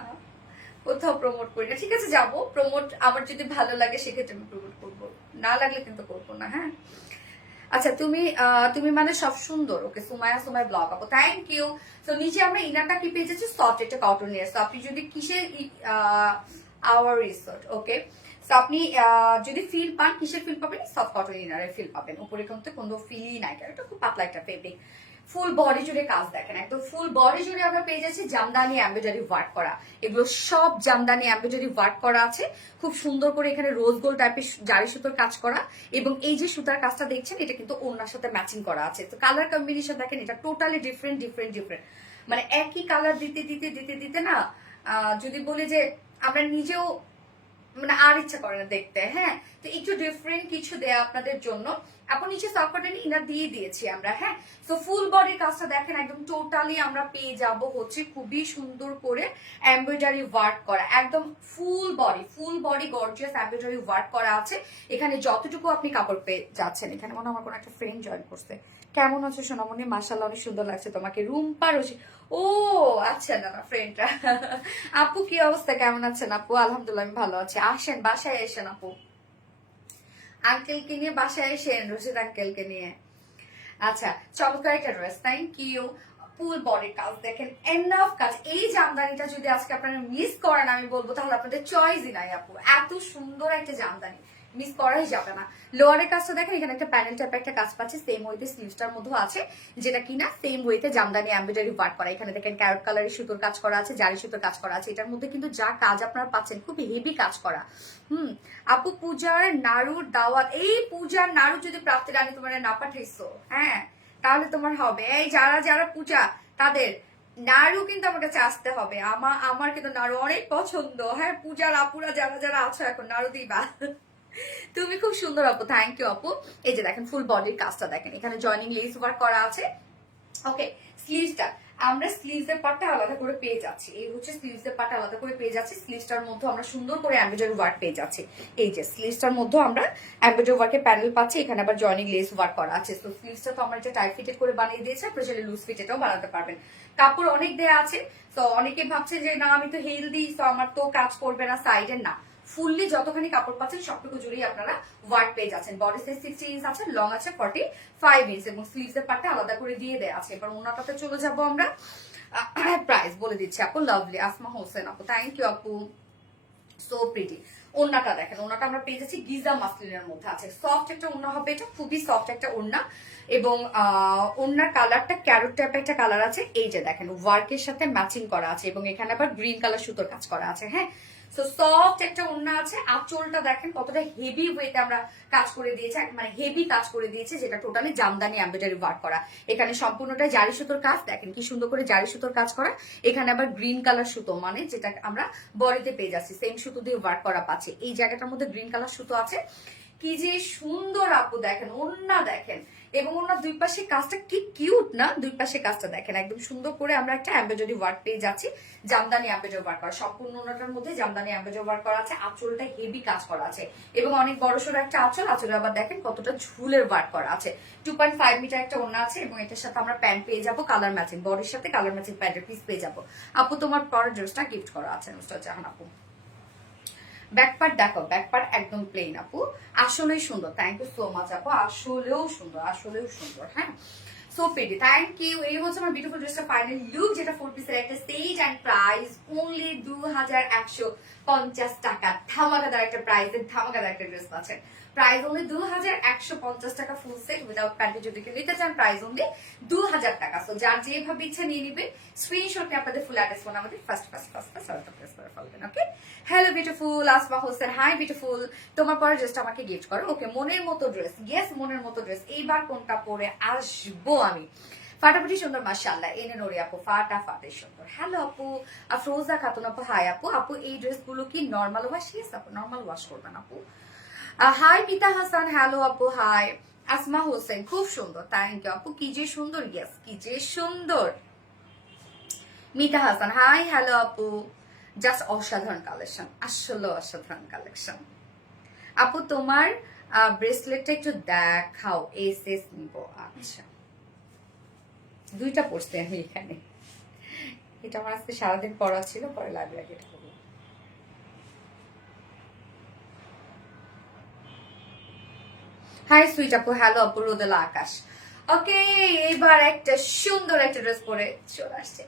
কোথাও প্রমোট করি না। ঠিক আছে, যাবো প্রমোট, আমার যদি ভালো লাগে সেক্ষেত্রে আমি প্রমোট করবো, না লাগলে কিন্তু করবো না। হ্যাঁ, আচ্ছা তুমি তুমি মানে সব সুন্দর। ওকে, সুমায়া ব্লগ আপু, থ্যাংক ইউ। তো নিচে আমরা ইনারটা কি পেয়ে যাচ্ছি, সফট একটা কটনের। তো আপনি যদি কিসের আওয়ার রিসোর্ট, ওকে, তো আপনি যদি ফিল পান, কিসের ফিল পাবেন? সফট কটন ইনারের ফিল পাবেন। উপরে কিন্তু কোনো ফিলই নাই, এটা খুব পাতলা একটা ফেব্রিক। ফুল বডি জুড়ে কাজ দেখেন, একদম ফুল বডি জুড়ে আমরা পেয়ে যাচ্ছি জামদানি এমব্রয়ডারি ওয়ার্ক করা। এগুলো সব জামদানি এমব্রয়ডারি ওয়ার্ক করা আছে, খুব সুন্দর করে এখানে রোজ গোল্ড টাইপের জারি সুতোর কাজ করা, এবং এই যে সুতার কাজটা দেখছেন এটা কিন্তু ওড়নার সাথে ম্যাচিং করা আছে। তো কালার কম্বিনেশন দেখেন, এটা টোটালি ডিফারেন্ট ডিফারেন্ট ডিফারেন্ট, মানে একই কালার দিতে দিতে দিতে দিতে না, যদি বলি যে আমরা নিজেও মানে আর ইচ্ছা করে না দেখতে। হ্যাঁ, তো একটু ডিফারেন্ট কিছু দেয়া আপনাদের জন্য। আপু নিচে সক কটন ইনার দিয়ে দিয়েছি আমরা, হ্যাঁ। সো ফুল বডির কাজটা দেখেন একদম টোটালি আমরা পেয়ে যাব হচ্ছে খুবই সুন্দর করে এমব্রয়ডারি ওয়ার্ক করা, একদম full body gorgeous embroidery work করা আছে। এখানে যতটুকু আপনি কাপড় পেয়ে যাচ্ছেন, এখানে মনে হয় আমার কোনো একটা ফ্রেন্ড জয়েন করছে। কেমন আছো সোনামণি? মাশাআল্লাহ অনেক সুন্দর লাগছে তোমাকে। রুম্পা রশি, ও আচ্ছা, না না ফ্রেন্ডরা। আপু কি অবস্থা, কেমন আছেন আপু? আলহামদুলিল্লাহ আমি ভালো আছি। আসেন বাসায় এসেন আপু, আঙ্কেলকে নিয়ে বাসায় এসেন, রশিদ আঙ্কেলকে নিয়ে। আচ্ছা, চমৎকার একটা ড্রেস, থ্যাংক ইউ। ফুল বডির কাজ দেখেন, এনাফ কাজ। এই জামদানিটা যদি আজকে আপনারা মিস করেন আমি বলবো তাহলে আপনাদের চয়েসই নাই আপু। এত সুন্দর একটা জামদানি মিস করাই যাবে না। লোয়ারের কাজটা দেখেন, এখানে একটা প্যানেল টাইপে একটা কাজ পাচ্ছে, সেম ওয়েতে স্লিভসটার মধ্যে আছে, যেটা কিনা সেম ওয়েতে জামদানি এমব্রয়ডারি ওয়ার্ক করা। এখানে দেখেন ক্যারট কালারের সুতোর কাজ করা আছে, জারি সুতোর কাজ করা আছে। এটার মধ্যে কিন্তু যা কাজ আপনারা পাচ্ছেন খুব হেভি কাজ করা। আপু পূজার নাড়ুর দাওয়াত, এই পূজার নাড়ু যদি প্রাপ্তি রানী তোমার না পাঠাইছো, হ্যাঁ তাহলে তোমার হবে। এই যারা যারা পূজা, তাদের নাড়ু কিন্তু আমার কাছে আসতে হবে। আমার কিন্তু নাড়ু অনেক পছন্দ, হ্যাঁ। পূজার আপুরা যারা যারা আছো এখন নাড়ু দিবা। তুমি খুব সুন্দর আপু, থ্যাংক ইউ আপু। এই যে দেখেন ফুল বডির কাজটা দেখেন, এখানে জয়নিং লেস ওয়ার্ক করা আছে। ওকে, স্লিভসটা আমরা স্লিভসের পার্টটা আলাদা করে পেয়ে যাচ্ছি। এই হচ্ছে স্লিভসের পার্টটা আলাদা করে পেয়ে যাচ্ছি। স্লিভসটার মধ্যে আমরা সুন্দর করে এমব্রয়ডারি ওয়ার্ক পেয়ে যাচ্ছি। এই যে স্লিভসটার মধ্যে আমরা এমব্রয়ডারি ওয়ার্কের প্যানেল পাচ্ছি, এখানে আবার জয়নিং লেস ওয়ার্ক করা আছে। তো স্লিভসটা তো আমরা যে টাইট ফিটেড করে বানিয়ে দিয়েছি, আপনারা চাইলে লুজ ফিটেডও বানাতে পারবেন। কাপড় অনেক দেয়া আছে। তো অনেকে ভাবছে যে না আমি তো হেলদি, তো আমার তো কাজ করবে না সাইডের, না। ফুললি যতখানি কাপড় পাচ্ছেন সবটুকু জুড়েই আপনারা ওয়ার্ক পেয়ে যাচ্ছেন। বডি সাইজ 60 ইঞ্চ আছে, লং আছে 45 ইঞ্চ, এবং স্লিভসের পার্টটা আলাদা করে দিয়ে দেয়া আছে। এবার ওনাটাতে চলে যাব আমরা। প্রাইস বলে দিচ্ছি আপু। লাভলি আসমা হোসেন আপু, থ্যাংক ইউ আপু, সো প্রিটি। ওড়নাটা দেখেন, ওড়নাটা আমরা পেয়ে যাচ্ছি গিজা মাসলিনের মধ্যে আছে। সফট একটা ওড়না হবে, এটা খুবই সফট একটা ওড়না। এবং ওড়নার কালারটা ক্যারট টাইপের একটা কালার আছে। এই যে দেখেন ওয়ার্কের সাথে ম্যাচিং করা আছে, এবং এখানে আবার গ্রিন কালার সুতোর কাজ করা আছে, হ্যাঁ। সো সফট একটা ওড়না আছে। আঁচলটা দেখেন কতটা হেভি ওয়েতে আমরা কাজ করে দিয়েছি, মানে হেভি কাজ করে দিয়েছি, যেটা টোটালি জামদানি এমব্রয়ডারি ওয়ার্ক করা। এখানে সম্পূর্ণটা জারি সুতোর কাজ দেখেন, কি সুন্দর করে জারি সুতোর কাজ করা। এখানে আবার গ্রিন কালার সুতো, মানে যেটা আমরা বডিতে পেয়ে যাচ্ছি, সেম সুতো দিয়ে ওয়ার্ক করা পাচ্ছি। এই জায়গাটার মধ্যে গ্রিন কালার সুতো আছে। কি যে সুন্দর আপু, দেখেন ওড়না দেখেন, এবং ওনার দুই পাশে কাজটা কি কিউট না। দুই পাশে কাজটা দেখেন, একদম সুন্দর করে আমরা একটা এমব্রয়ডারি ওয়ার্ক পেয়ে যাচ্ছি, জামদানি এমব্রয়ডারি ওয়ার্ক করা। সম্পূর্ণ ওনাটার মধ্যে জামদানি এমব্রয়ডারি ওয়ার্ক করা আছে। আঁচলটা হেভি কাজ করা আছে, এবং অনেক বড়সড় একটা আঁচল। আঁচলে আবার দেখেন কতটা ঝুলের ওয়ার্ক করা আছে। 2.5 মিটার একটা ওড়না আছে, এবং এটার সাথে আমরা প্যান্ট পেয়ে যাবো কালার ম্যাচিং, বডির সাথে কালার ম্যাচিং প্যান্টের পিস পেয়ে যাবো। আপু তোমার পরের ড্রেসটা গিফট করা আছে নুসরাত জাহান আপু। ব্যাকপার্ট দেখো, ব্যাকপার্ট একদম প্লেন আপু, আসলেই সুন্দর। থ্যাংক ইউ সো মাচ আপু, আসলেও সুন্দর, আসলেও সুন্দর, হ্যাঁ। So pretty, thank you. এই হচ্ছে আমার বিউটিফুল ড্রেসটা ফাইনাল লুক, যেটা 4 পিসের একটা সেট, এন্ড প্রাইস অনলি 2150 টাকা। ধামাকাদার একটা প্রাইসের ধামাকাদার একটা ড্রেস পাচ্ছেন। প্রাইস অনলি 2150 টাকা ফুল সেট উইদাউট প্যান্টে। যদি কেউ নিতে চান প্রাইস অনলি 2000 টাকা। সো যার যেভাবে ইচ্ছা নিয়ে নিবে, স্ক্রিনশট নিয়ে আপনাদের ফুল অ্যাড্রেস ফোন আমাদের ফার্স্ট প্রেস করে ফেলবেন। Okay, hello beautiful Asma Hossain, hi beautiful. তোমার পরে জাস্ট আমাকে গিফট করো। ওকে, মনের মতো ড্রেস, ইয়েস মনের মতো ড্রেস। এইবার কোনটা পরে আসবো আমি? ফাটাফাটি সুন্দর, মাশাআল্লাহ। এনে নড়ি আপু, ফাটাফাটি সুন্দর। হ্যালো আপু, আফরোজা খাতুন আপু, হাই আপু। আপু এই ড্রেস গুলো কি নর্মাল ওয়াশ? ইয়েস আপু, নর্মাল ওয়াশ করবেন আপু। হাই পিতা হাসান, হ্যালো আপু, হাই। আসমা হোসেন, খুব সুন্দর, থ্যাংক ইউ আপু। কি যে সুন্দর, ইয়েস কি যে সুন্দর। মিতা হাসান, হাই, হ্যালো আপু। জাস্ট অসাধারণ কালেকশন, আসলে অসাধারণ কালেকশন। আপু তোমার ব্রেসলেটটা একটু দেখাও, এস এস নিব। আচ্ছা, দুইটা পড়ছি আমি এখানে। এটা আমার আজকে সারাদিন পড়া ছিল, পরে লাগবে এটা করবো। হাই সুইট আপু, হ্যালো আপু, রোদেলা আকাশ। ওকে, এইবার একটা সুন্দর একটা ড্রেস পরে চলে আসছে।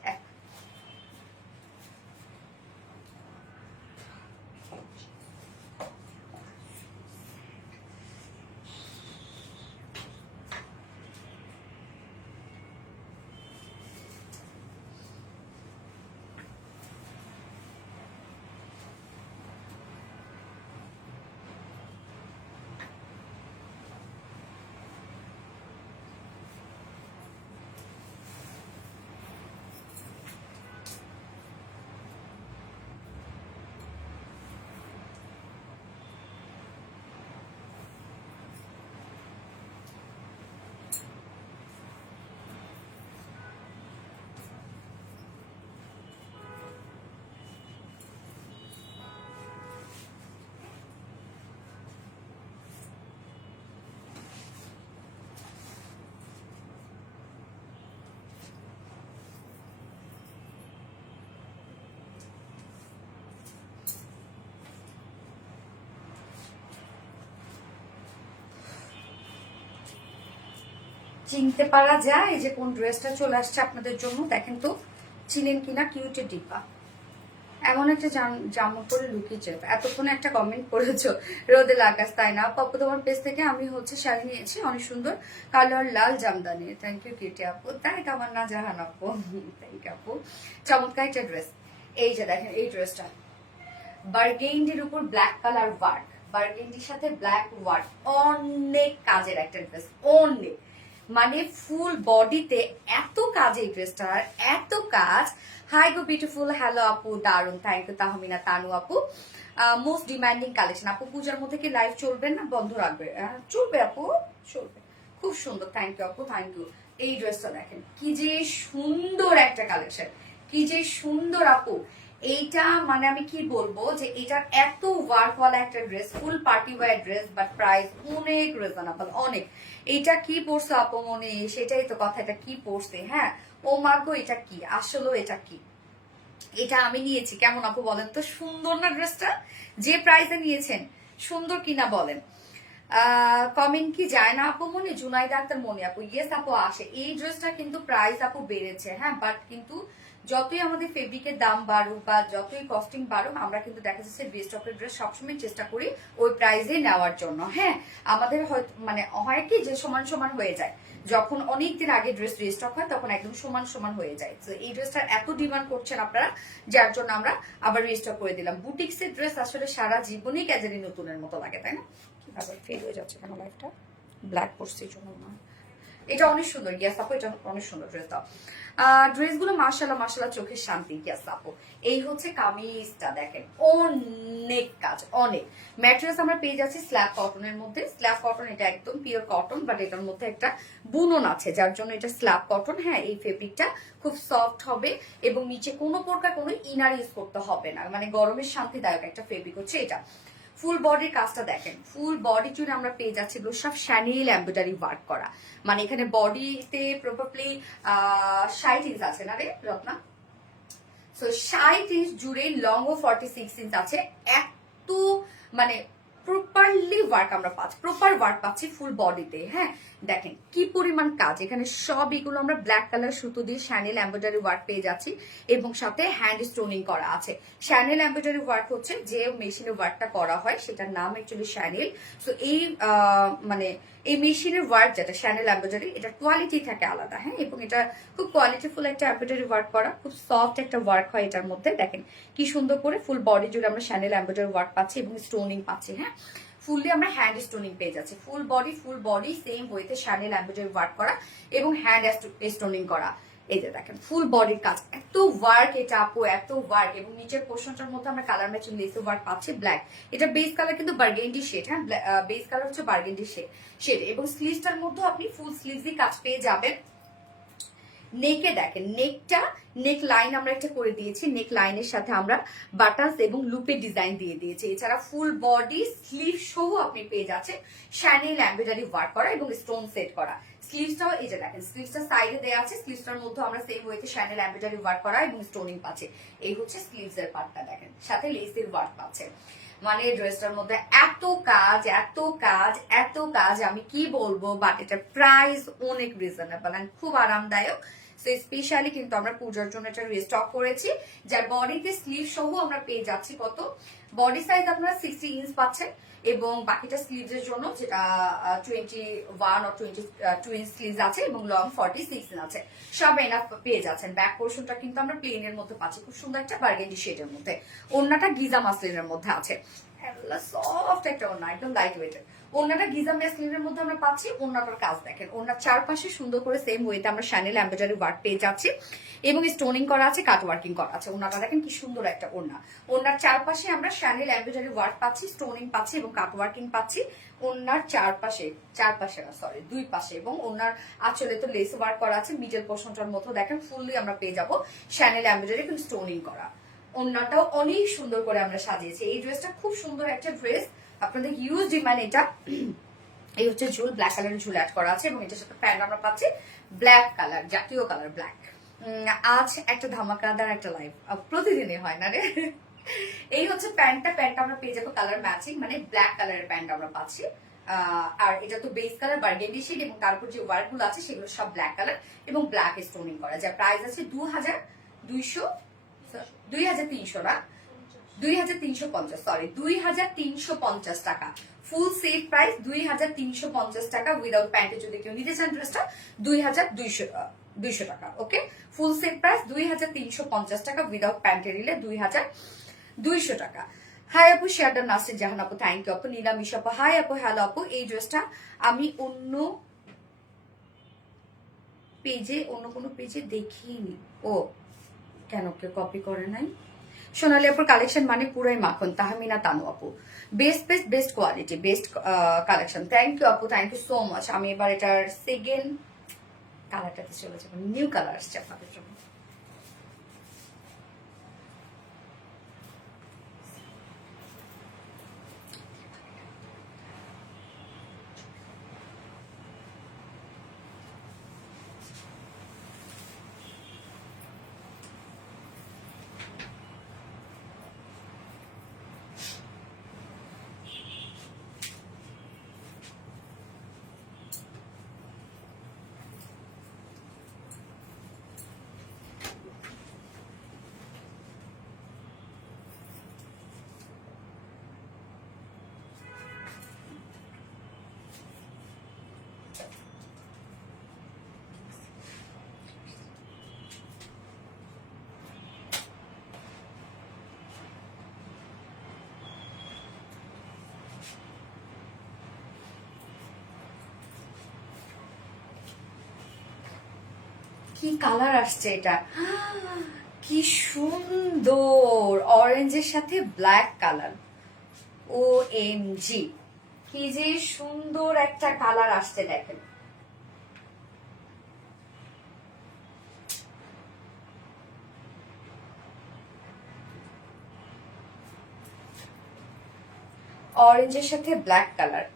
চিনতে পারা যায় এই যে কোন ড্রেসটা চলে আসছে আপনাদের জন্য। দেখেন তো চিনেন কিনা, কিউটের ডিব্বা। এমন একটা জামা পরে লুকিয়েছে, এতক্ষণ একটা কমেন্ট করেছো রোদে লাগাস তাই না পাপু, তোমার পেজ থেকে আমি হচ্ছে শাড়ি নিয়েছি অনেক সুন্দর কালার লাল জামদানি। থ্যাংক ইউ কিউটি আপু, তাই কামার না জাহান আপু, থ্যাংক ইউ আপু। চমৎকার একটা ড্রেস। এই যে দেখেন এই ড্রেসটা বার্গেন্ডির উপর ব্ল্যাক কালার ওয়ার্ক, বার্গেন্ডির সাথে ব্ল্যাক ওয়ার্ক, অনেক কাজের একটা ড্রেস, অনেক মানে ফুল বডিতে এত কাজ এই ড্রেসটার, এত কাজ। হাই গো বিউটিফুল, হ্যালো আপু, দারুন, থ্যাংক ইউ তাহমিনা তানু আপু। মোস্ট ডিমান্ডিং কালেকশন আপু, পূজার মধ্যে কি লাইভ চলবে না বন্ধ রাখবে? চলবে আপু, চলবে। খুব সুন্দর, থ্যাংক ইউ আপু, থ্যাংক ইউ। এই ড্রেসটা দেখেন কি যে সুন্দর একটা কালেকশন, কি যে সুন্দর আপু। এইটা মানে আমি কি বলবো যে এটার এত ওয়ার্কওয়ালা একটা dress, full party wear dress, but price অনেক রিজনেবল, অনেক। এটা কি পড়ছে আপু মনে, সেটাই তো কথা, এটা কি পড়ছে? হ্যাঁ ও মাগো, এটা কি আসলে, এটা কি? এটা আমি নিয়েছি, কেমন আপু বলেন তো? সুন্দর না ড্রেসটা? যে প্রাইসে নিয়েছেন সুন্দর কিনা বলেন। কমেন্ট কি যায় না আপু মনে? জুনাইদা আক্তার মনে আপু, ইয়েস আপু আসে। এই ড্রেসটা কিন্তু প্রাইস আপু বেড়েছে, হ্যাঁ, বাট কিন্তু যতই আমাদের ফেব্রিকের দাম বাড়ুক বা যতই কস্টিং বাড়ুক, আমরা কিন্তু দেখা যাচ্ছে বেস্টকের ড্রেস সবসময় চেষ্টা করি ওই প্রাইসে নেওয়ার জন্য। হ্যাঁ, আমাদের হয়তো মানে হয় কি যে সমান সমান হয়ে যায়, যখন অনেকদিন আগে ড্রেস রিস্টক হয় তখন একদম সমান সমান হয়ে যায়। তো এই ড্রেসটার এত ডিমান্ড করছেন আপনারা, যার জন্য আমরা আবার রিস্টক করে দিলাম। বুটিক্সের ড্রেস আসলে সারা জীবনই ক্যাজারি নতুনের মতো লাগে, তাই না? আবার ফেল হয়ে যাচ্ছে কেন লাইফটা? ব্ল্যাক পড়ছে জন্য না। এটা অনেক সুন্দর, ইয়াস আপু, এটা অনেক সুন্দর ড্রেসটা। ড্রেসগুলো মাশাআল্লাহ মাশাআল্লাহ, চোখের শান্তি। ইয়াস আপু, এই হচ্ছে কামিজটা দেখেন, অনেক কাজ, অনেক। ম্যাটেরিয়ালস আমরা পেয়ে যাচ্ছি স্ল্যাব কটনের মধ্যে। স্ল্যাব কটন, এটা একদম পিওর কটন, বাট এটার মধ্যে একটা বুনন আছে যার জন্য এটা স্ল্যাব কটন। হ্যাঁ, এই ফেব্রিকটা খুব সফট হবে এবং নিচে কোনো প্রকার কোনো ইনার ইউজ করতে হবে না, মানে গরমের শান্তিদায়ক একটা ফেব্রিক হচ্ছে এটা। ফুল বডির কাজটা দেখেন, ফুল বডি জুড়ে আমরা পেয়ে যাচ্ছি সব শ্যানেল এমব্রয়ডারি ওয়ার্ক করা। মানে এখানে বডিতে প্রবাবলি 60 ইঞ্চ আছে না রে রত্না? সো 60 ইঞ্চ জুড়ে লং ও 46 ইঞ্চ আছে। এত মানে প্রপারলি ওয়ার্ক আমরা পাচ্ছি, প্রপার ওয়ার্ক পাচ্ছি ফুল বডিতে। হ্যাঁ, দেখেন কি পরিমাণ কাজ এখানে। সব এগুলো আমরা ব্ল্যাক কালার সুতো দিয়ে শ্যানেল এমব্রয়ডারি ওয়ার্ক পেয়ে যাচ্ছি এবং সাথে হ্যান্ড স্টোনিং করা আছে। শ্যানেল এমব্রয়ডারি ওয়ার্ক হচ্ছে যে মেশিনে ওয়ার্কটা করা হয় সেটার নাম অ্যাকচুয়ালি শ্যানেল। সো এই মানে এই মেশিনের ওয়ার্ক যেটা শ্যানেল এমব্রয়ডারি, এটা কোয়ালিটি থাকে আলাদা। হ্যাঁ, এবং এটা খুব কোয়ালিটিফুল একটা এমব্রয়ডারি ওয়ার্ক করা, খুব সফট একটা ওয়ার্ক হয় এটার মধ্যে। দেখেন কি সুন্দর করে ফুল বডি জুড়ে আমরা শ্যানেল এমব্রয়ডারি ওয়ার্ক পাচ্ছি এবং স্টোনিং পাচ্ছি। হ্যাঁ, ফুললি আমরা হ্যান্ড স্টোনিং পেয়ে যাচ্ছি। ফুল বডি সেম ওয়েতে শ্যানেল এমব্রয়ডারি ওয়ার্ক করা এবং হ্যান্ড স্টোনিং করা। এই যে দেখেন ফুল বডির কাজ, এত ওয়ার্ক এটা আপু, এত ওয়ার্ক। এবং নিচের পোর্শনটার মধ্যে আমরা কালার ম্যাচিং লেস ওয়ার্ক পাচ্ছি ব্ল্যাক। এটা বেস কালার কিন্তু বার্গেন্ডি শেড। হ্যাঁ, বেস কালার হচ্ছে বার্গেন্ডি শেড এবং স্লিভসটার মধ্যে আপনি ফুল স্লিভসই কাজ পেয়ে যাবেন। নেকে দেখেন, নেকটা নেক লাইন আমরা একটা করে দিয়েছি, নেক লাইনের সাথে আমরা বাটাস এবং লুপের ডিজাইন দিয়ে দিয়েছি। এছাড়া ফুল বডি স্লিভ সহ আপনি পেয়ে যাচ্ছেন শ্যানেল এমব্রয়ডারি ওয়ার্ক করা এবং স্টোন সেট করা। স্লিভসটাও এই যে দেখেন, স্লিভসটা সাইডে দেওয়া আছে, স্লিভসটার মধ্যে আমরা সেম ওয়েতে শ্যানেল এমব্রয়ডারি ওয়ার্ক করা এবং স্টোনিং পাচ্ছি। এই হচ্ছে স্লিভসের পার্টটা দেখেন, সাথে লেসের ওয়ার্ক পাচ্ছে। মানে ড্রেসটার মধ্যে এত কাজ, এত কাজ, এত কাজ, আমি কি বলবো। বাট এটার প্রাইস অনেক রিজনেবল এন্ড খুব আরামদায়ক। স্পেশালি কিন্তু আমরা পূজার জন্য এটা রিস্টক করেছি, যার বডিতে স্লিভ সহ আমরা পেয়ে যাচ্ছি কত, বডি সাইজ আপনারা 60 ইঞ্চ পাচ্ছেন এবং বাকিটা স্লিভস এর জন্য যেটা 21 or 22 ইঞ্চ স্লিভস আছে এবং লং 46 ইঞ্চ আছে, সব এনাফ পেয়ে যাচ্ছেন। ব্যাক পোর্শনটা কিন্তু আমরা প্লেন এর মধ্যে পাচ্ছি, খুব সুন্দর একটা বার্গেন্ডি শেডের মধ্যে। ওড়নাটা গিজা মাসলিনের মধ্যে আছে, সফট একটা ওড়না, একদম লাইট ওয়েটের। ওড়নাটা গিজা মাসলিনের মধ্যে আমরা পাচ্ছি। ওড়নাটার কাজ দেখেন, ওড়নার চারপাশে সুন্দর করে সেম ওয়েতে আমরা শ্যানেল এমব্রয়ডারি ওয়ার্ক পেয়ে যাচ্ছি এবং স্টোনিং করা আছে, কাট ওয়ার্কিং করা আছে। ওড়নাটা দেখেন কি সুন্দর একটা ওড়না। ওড়নার চারপাশে আমরা শ্যানেল এমব্রয়ডারি ওয়ার্ক পাচ্ছি, স্টোনিং পাচ্ছি এবং কাট ওয়ার্কিং পাচ্ছি। ওড়নার চারপাশে না সরি, দুই পাশে। এবং ওড়নার আঁচলে তো লেস ওয়ার্ক করা আছে। মিডল পোর্শনটার মতো দেখেন ফুললি আমরা পেয়ে যাবো শ্যানেল এমব্রয়ডারি কিন্তু স্টোনিং করা। ওড়নাটাও অনেক সুন্দর করে আমরা সাজিয়েছি। এই ড্রেসটা খুব সুন্দর একটা ড্রেস, আপনাদের ইউজ ডিমান্ড এটা। এই হচ্ছে ঝুল, ব্ল্যাক কালারের ঝুল অ্যাড করা আছে এবং এটার সাথে প্যান্ট আমরা পাচ্ছি ব্ল্যাক কালার, জাতীয় কালার ব্ল্যাক। আজ একটা ধামাকাদার একটা লাইভ, প্রতিদিনই হয় না রে। এই হচ্ছে প্যান্টটা আমরা পেয়ে যাবো কালার ম্যাচিং, মানে ব্ল্যাক কালারের প্যান্ট আমরা পাচ্ছি। আর এটা তো বেস কালার বার্গেন্ডি শেড এবং তারপর যে ওয়ার্ক গুলো আছে সেগুলো সব ব্ল্যাক কালার এবং ব্ল্যাক স্টোনিং করা, যার প্রাইস আছে 2300 না 2350, সরি 2350 টাকা। ফুল সেট প্রাইস 2350 টাকা। উইদাউট প্যান্টে যদি কেউ নিতে চান ড্রেসটা 2200 টাকা। ওকে, ফুল সেট প্রাইস 2350 টাকা, উইদাউট প্যান্টে নিলে 2200 টাকা। হাই আপু, শেয়ারডার নাসির জাহান আপু, থ্যাংক ইউ আপু। নীলামিশ আপু, হাই আপু, হ্যালো আপু। এই ড্রেসটা আমি অন্য কোনো পেজে দেখিনি। ও কেন, কেউ কপি করে নাই? সোনালী আপুর কালেকশন মানে পুরাই মাখন। তাহমিনা তানু আপু, best quality, best collection. Thank you আপু, থ্যাংক ইউ সো মাচ। আমি এবার এটার সেকেন্ড কালারটাতে চলে যাবো। নিউ কালার আসছে আপনাদের জন্য। কি কালার আসছে এটা, কি সুন্দর! অরেঞ্জের সাথে ব্ল্যাক কালার, ও এম জি, কি যে সুন্দর একটা কালার আসছে দেখেন। অরেঞ্জের সাথে ব্ল্যাক কালার,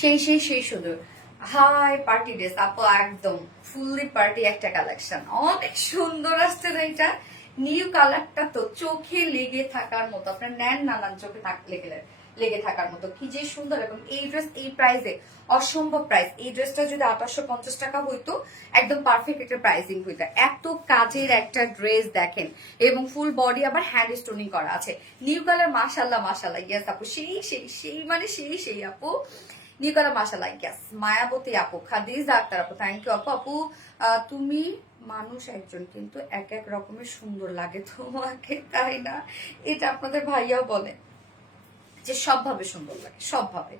সেই সুন্দর। হাই পার্টি ড্রেস আপু, একদম ফুললি পার্টি একটা কালেকশন, অনেক সুন্দর আসছে না এটা। নিউ কালারটা তো চোখে লেগে থাকার মতো, আপনার নেন নানান চোখে লেগে থাকার মতো, কি যে সুন্দর। এবং এই ড্রেস এই প্রাইসে অসম্ভব প্রাইস। এই ড্রেসটা যদি 2850 টাকা হইতো একদম পারফেক্ট একটা প্রাইসিং হইতো। এত কাজের একটা ড্রেস দেখেন, এবং ফুল বডি আবার হ্যান্ড স্টোনিং করা আছে। নিউ কালার, মাশাল্লাহ মাশাল্লাহ, ইয়াস আপু, সেই আপু। নিউ কালার, মাশাল্লাহ, ইয়াস। মায়াবতী আপু, খাদিজা আক্তার আপু, থ্যাংক ইউ আপু। আপু তুমি মানুষ একজন, কিন্তু এক এক রকমের সুন্দর লাগে তোমাকে, তাই না? এটা আপনাদের ভাইয়াও বলে যে সবভাবে সুন্দর লাগে, সবভাবে।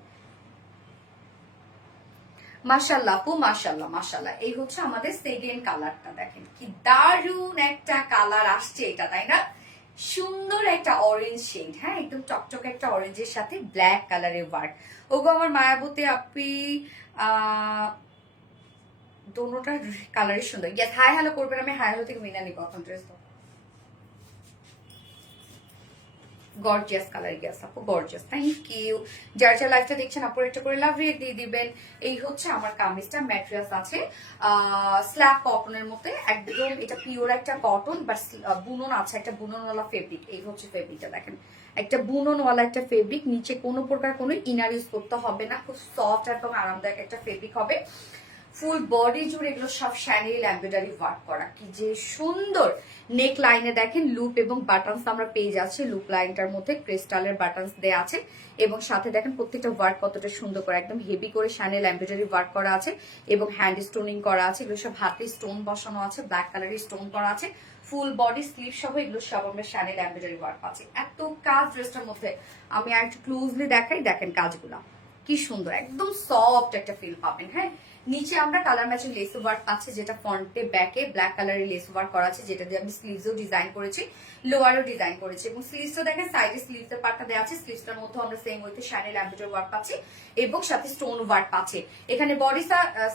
মাশাল্লাহ আপু, মাশাল্লাহ। এই হচ্ছে আমাদের সেকেন্ড কালারটা, দেখেন কি দারুন একটা কালার আসছে এটা, তাই না? সুন্দর একটা অরেঞ্জ শেড, হ্যাঁ, একদম টকটক একটা অরেঞ্জের সাথে ব্ল্যাক কালারের ওয়ার্ক। ওগো আমার মায়াবতী আপি, দোনোটা কালারই সুন্দর। ইয়েস, হাই হ্যালো করবেন। আমি হাই হ্যালো থেকে মিনা নিব এখন ড্রেস। গর্জিয়াস কালার, ইয়েস আপু, গর্জিয়াস, থ্যাংক ইউ। যার যা লাইফটা দেখছেন আপুর একটা করে লাভ রেট দিয়ে দিবেন। এই হচ্ছে আমার কামিজটা, ম্যাটেরিয়ালস আছে স্ল্যাব কটনের মধ্যে, একদম এটা পিওর একটা কটন, বাট বুনন আছে, একটা বুননওয়ালা ফেব্রিক। এই হচ্ছে ফেব্রিকটা দেখেন, একটা বুননওয়ালা একটা ফেব্রিক, নিচে কোনো প্রকার কোনো ইনার ইউজ করতে হবে না, খুব সফট এবং আরামদায়ক একটা ফেব্রিক হবে। ফুল বডি জুড়ে এগুলো সব শ্যানেল এমব্রয়ডারি ওয়ার্ক করা, কি যে সুন্দর। নেক লাইনে দেখেন লুপ এবং বাটনস আমরা পেয়ে যাচ্ছি। লুপ লাইনটার মধ্যে ক্রিস্টালের বাটনস দেওয়া আছে, এবং সাথে দেখেন প্রত্যেকটা ওয়ার্ক কতটা সুন্দর করে, একদম হেভি করে শ্যানেল এমব্রয়ডারি ওয়ার্ক করা আছে এবং হ্যান্ড স্টোনিং করা আছে। এগুলো সব হাতে স্টোন বসানো আছে, ব্ল্যাক কালারের স্টোন করা আছে। ফুল বডি স্লিভ সহ এগুলো সব আমরা শ্যানেল এমব্রয়ডারি ওয়ার্ক আছে। এত কাজ ড্রেসটার মধ্যে, আমি আর একটু ক্লোজলি দেখাই, দেখেন কাজগুলা কি সুন্দর, একদম সফট একটা ফিল পাবেন। হ্যাঁ, নিচে আমরা কালার ম্যাচিং লেস ওয়ার্ক আছে, যেটা ফ্রন্টে ব্যাকে ব্ল্যাক কালারের লেস ওয়ার্ক করা আছে, যেটা দিয়ে আমি স্লিভসও ডিজাইন করেছি, লোয়ারও ডিজাইন করেছি। এবং স্লিভসও দেখেন সাইডে স্লিভসের পার্টটা দেওয়া আছে, স্লিভসটার মধ্যে আমরা সেম ওইতে শ্যানেল এমব্রয়ডারি ওয়ার্ক পাচ্ছি এবং সাথে স্টোন ওয়ার্ক পাচ্ছি। এখানে বডি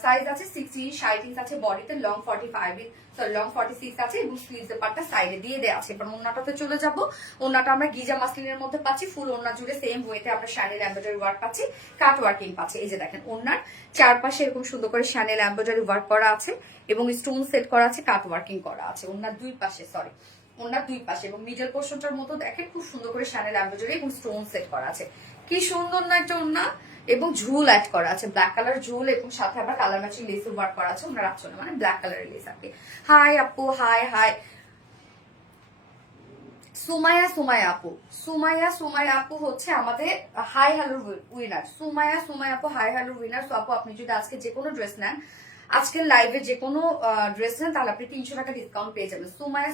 সাইজ আছে 60 ইঞ্চ, 60 ইঞ্চ আছে বডিতে, লং 45 ইঞ্চ, লং 46 আছে, এবং স্লিভসের পার্টটা সাইডে দিয়ে দেওয়া আছে। এবার ওন্নাটাতে চলে যাব। ওন্নাটা আমরা গিজা মাসলিনের মধ্যে পাচ্ছি, ফুল ওন্না জুড়ে সেম ওয়েতে আমরা শ্যানেল এমব্রয়ডারি ওয়ার্ক পাচ্ছি, কাট ওয়ার্কিং পাচ্ছি। এই যে দেখেন ওন্নার চারপাশে এরকম সুন্দর করে শ্যানেল এমব্রয়ডারি ওয়ার্ক করা আছে এবং স্টোন সেট করা আছে, কাট ওয়ার্কিং করা আছে ওন্নার দুই পাশে, সরি ওনার দুই পাশে এবং মিডল পোর্শনটার মতো দেখেন খুব সুন্দর করে শ্যানেল এমব্রয়ডারি এবং স্টোন সেট করা আছে। কি সুন্দর না একটা ওড়না, এবং ঝুল অ্যাড করা আছে, ব্ল্যাক কালার ঝুল এবং সাথে আবার কালার ম্যাচিং লেস ওয়ার্ক করা আছে ওনার আঁচলে, মানে ব্ল্যাক কালারের লেস। আপনি হাই আপু, হাই হাই সুমাইয়া, সুমাইয়া আপু হচ্ছে আমাদের হাই হ্যালোর উইনার। সুমাইয়া আপু হাই হ্যালোর উইনার। সো আপু আপনি যদি আজকে যে কোনো ড্রেস নেন, আজকের লাইভে যে কোনো ড্রেস নেন, তাহলে আপনি 300 টাকা ডিসকাউন্ট পেয়ে যাবেন।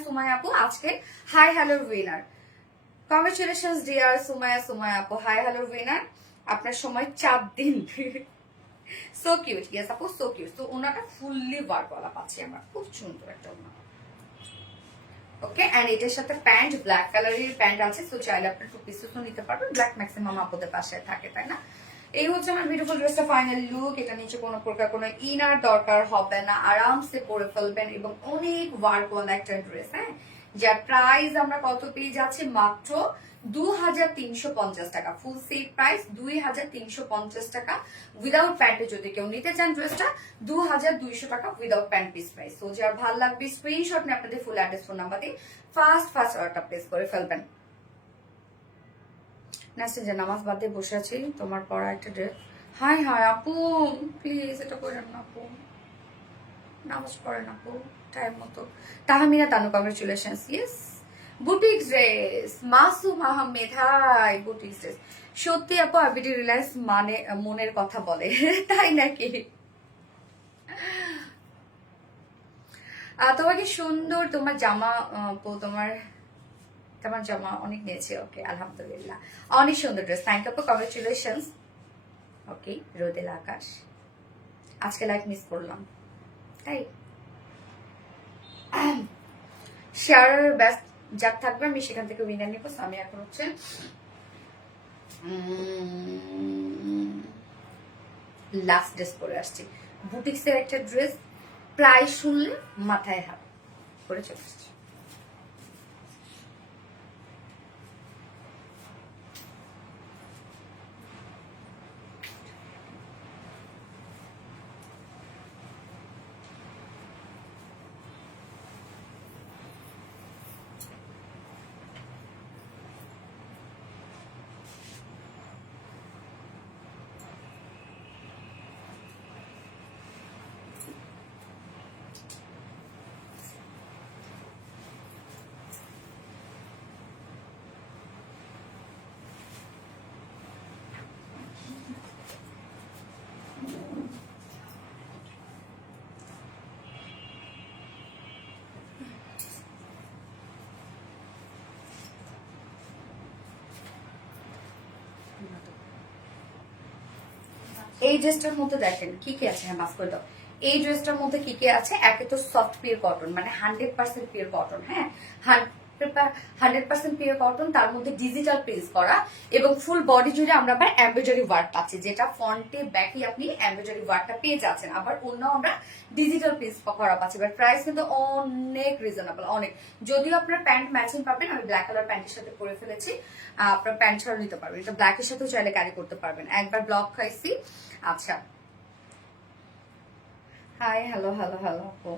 সুমাইয়া আপু আজকে হাই হ্যালোর উইনার। কংগ্রেচুলেশনস ডিয়ার সুমাইয়া আপু, হাই হ্যালোর উইনার। আপনার সময় 4 দিন। সো কিউট, ইয়েস আপু সো কিউট। তো ওনাটা ফুললি ওয়ার্কওয়ালা পাচ্ছি আমরা, খুব সুন্দর একটা ওনা। ওকে, এন্ড এটার সাথে প্যান্ট ব্ল্যাক কালারের প্যান্ট আছে। সো চাইলে আপনি 2 পিসও নিতে পারবেন, ব্ল্যাক ম্যাক্সিমাম আপনাদের বাসায় থাকে, তাই না? এই হচ্ছে আমার বিউটিফুল ড্রেসটা ফাইনাল লুক। এটা নিচে কোনো প্রকার কোনো ইনার দরকার হবে না, আরামসে পরে ফেলবেন এবং অনেক ওয়ার্কওয়ালা একটা ড্রেস। হ্যাঁ, যার প্রাইস আমরা কত পেয়ে যাচ্ছি, মাত্র 2350 টাকা। ফুল সেট প্রাইস 2350 টাকা উইদাউট প্যান্টে। যদি কেউ নিতে চান ড্রেসটা 2200 টাকা উইদাউট প্যান্ট পিস প্রাইস। তো যার ভালো লাগবে স্ক্রিনশট নিয়ে আপনাদের ফুল অ্যাড্রেস ফোন নাম্বার দিয়ে ফার্স্ট অর্ডারটা প্লেস করে ফেলবেন। নেক্সট যে নামাজ বাদ দিয়ে বসে আছি, তোমার পড়া একটা ড্রেস। হাই হাই আপু প্লিজ এটা করেন না আপু, নামাজ পড়েন আপু টাইম মতো। Tahmina Tanu congratulations. Yes, boutique dress Masum Ahmed, hi boutique dress. সত্যি আপু আবিডি রিলায়েন্স মানে মনের কথা বলে, তাই নাকি? তোমাকে সুন্দর তোমার জামা, তোমার জামা অনেক নিয়েছে। ওকে, আলহামদুলিল্লাহ, অনেক সুন্দর ড্রেস। থ্যাংক ইউ আপু, কংগ্রেচুলেশনস। ওকে, রোদেল আকাশ আজকে লাইভ মিস করলাম, তাই শেয়ার ব্যাস্ট যাক থাকবে, আমি সেখান থেকে উইনার নিব। আমি এখন হচ্ছে লাস্ট ড্রেস পরে আসছি, বুটিক্সের একটা ড্রেস, প্রাইস শুনলে মাথায় হাত করে চলে আসছে। এই ড্রেসটার মধ্যে দেখেন কি কি আছে। হ্যাঁ, মাফ করে দাও। এই ড্রেসটার মধ্যে কি কি আছে, একে তো সফট পিওর কটন, মানে 100% পিওর কটন। হ্যাঁ, 100% পিওর কটন, তার মধ্যে ডিজিটাল প্রিন্ট করা এবং ফুল বডি জুড়ে আমরা আবার এমব্রয়ডারি ওয়ার্ক পাচ্ছি, যেটা ফ্রন্টে ব্যাকে আপনি এমব্রয়ডারি ওয়ার্কটা পেয়ে যাচ্ছেন। আবার অন্য আমরা ডিজিটাল প্রিন্ট করা পাচ্ছি। বাট প্রাইস কিন্তু অনেক রিজনেবল, অনেক। যদিও আপনার প্যান্ট ম্যাচিং পাবেন, আমি ব্ল্যাক কালার প্যান্টের সাথে পরে ফেলেছি, আপনার প্যান্ট ছাড়া নিতে পারবেন, এটা ব্ল্যাকের সাথেও চাইলে ক্যারি করতে পারবেন। একবার ব্লক খাইছি। আচ্ছা, হাই হ্যালো আপু,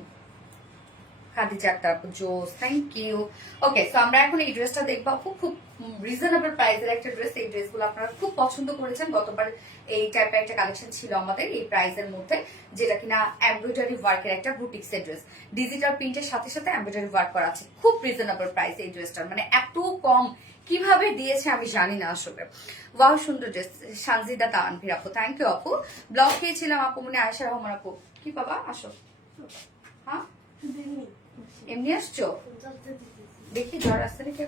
খাদিজা আক্তার আপু জোস, থ্যাংক ইউ। ওকে, সো আমরা এখন এই ড্রেসটা দেখবো আপু, খুব রিজনেবল প্রাইসের একটা ড্রেস। এই ড্রেসগুলো আপনারা খুব পছন্দ করেছেন, গতবার এই টাইপের একটা কালেকশন ছিল আমাদের এই প্রাইসের মধ্যে, যেটা কিনা এমব্রয়ডারি ওয়ার্কের একটা বুটিক্সের ড্রেস, ডিজিটাল প্রিন্টের সাথে সাথে এমব্রয়ডারি ওয়ার্ক করা আছে। খুব রিজনেবল প্রাইস এই ড্রেসটার, মানে এত কম কিভাবে দিয়েছে আমি জানি না আসলে। ওয়াও, সুন্দর ড্রেস। সানজিদা তানভীর আপু, থ্যাংক ইউ আপু। ব্লগ খেয়েছিলাম আপু, মানে আয়েশা রহমান আপু। কি বাবা, আসো। হ্যাঁ, এমনি আসছো? দেখি জ্বর আসছে নাকি,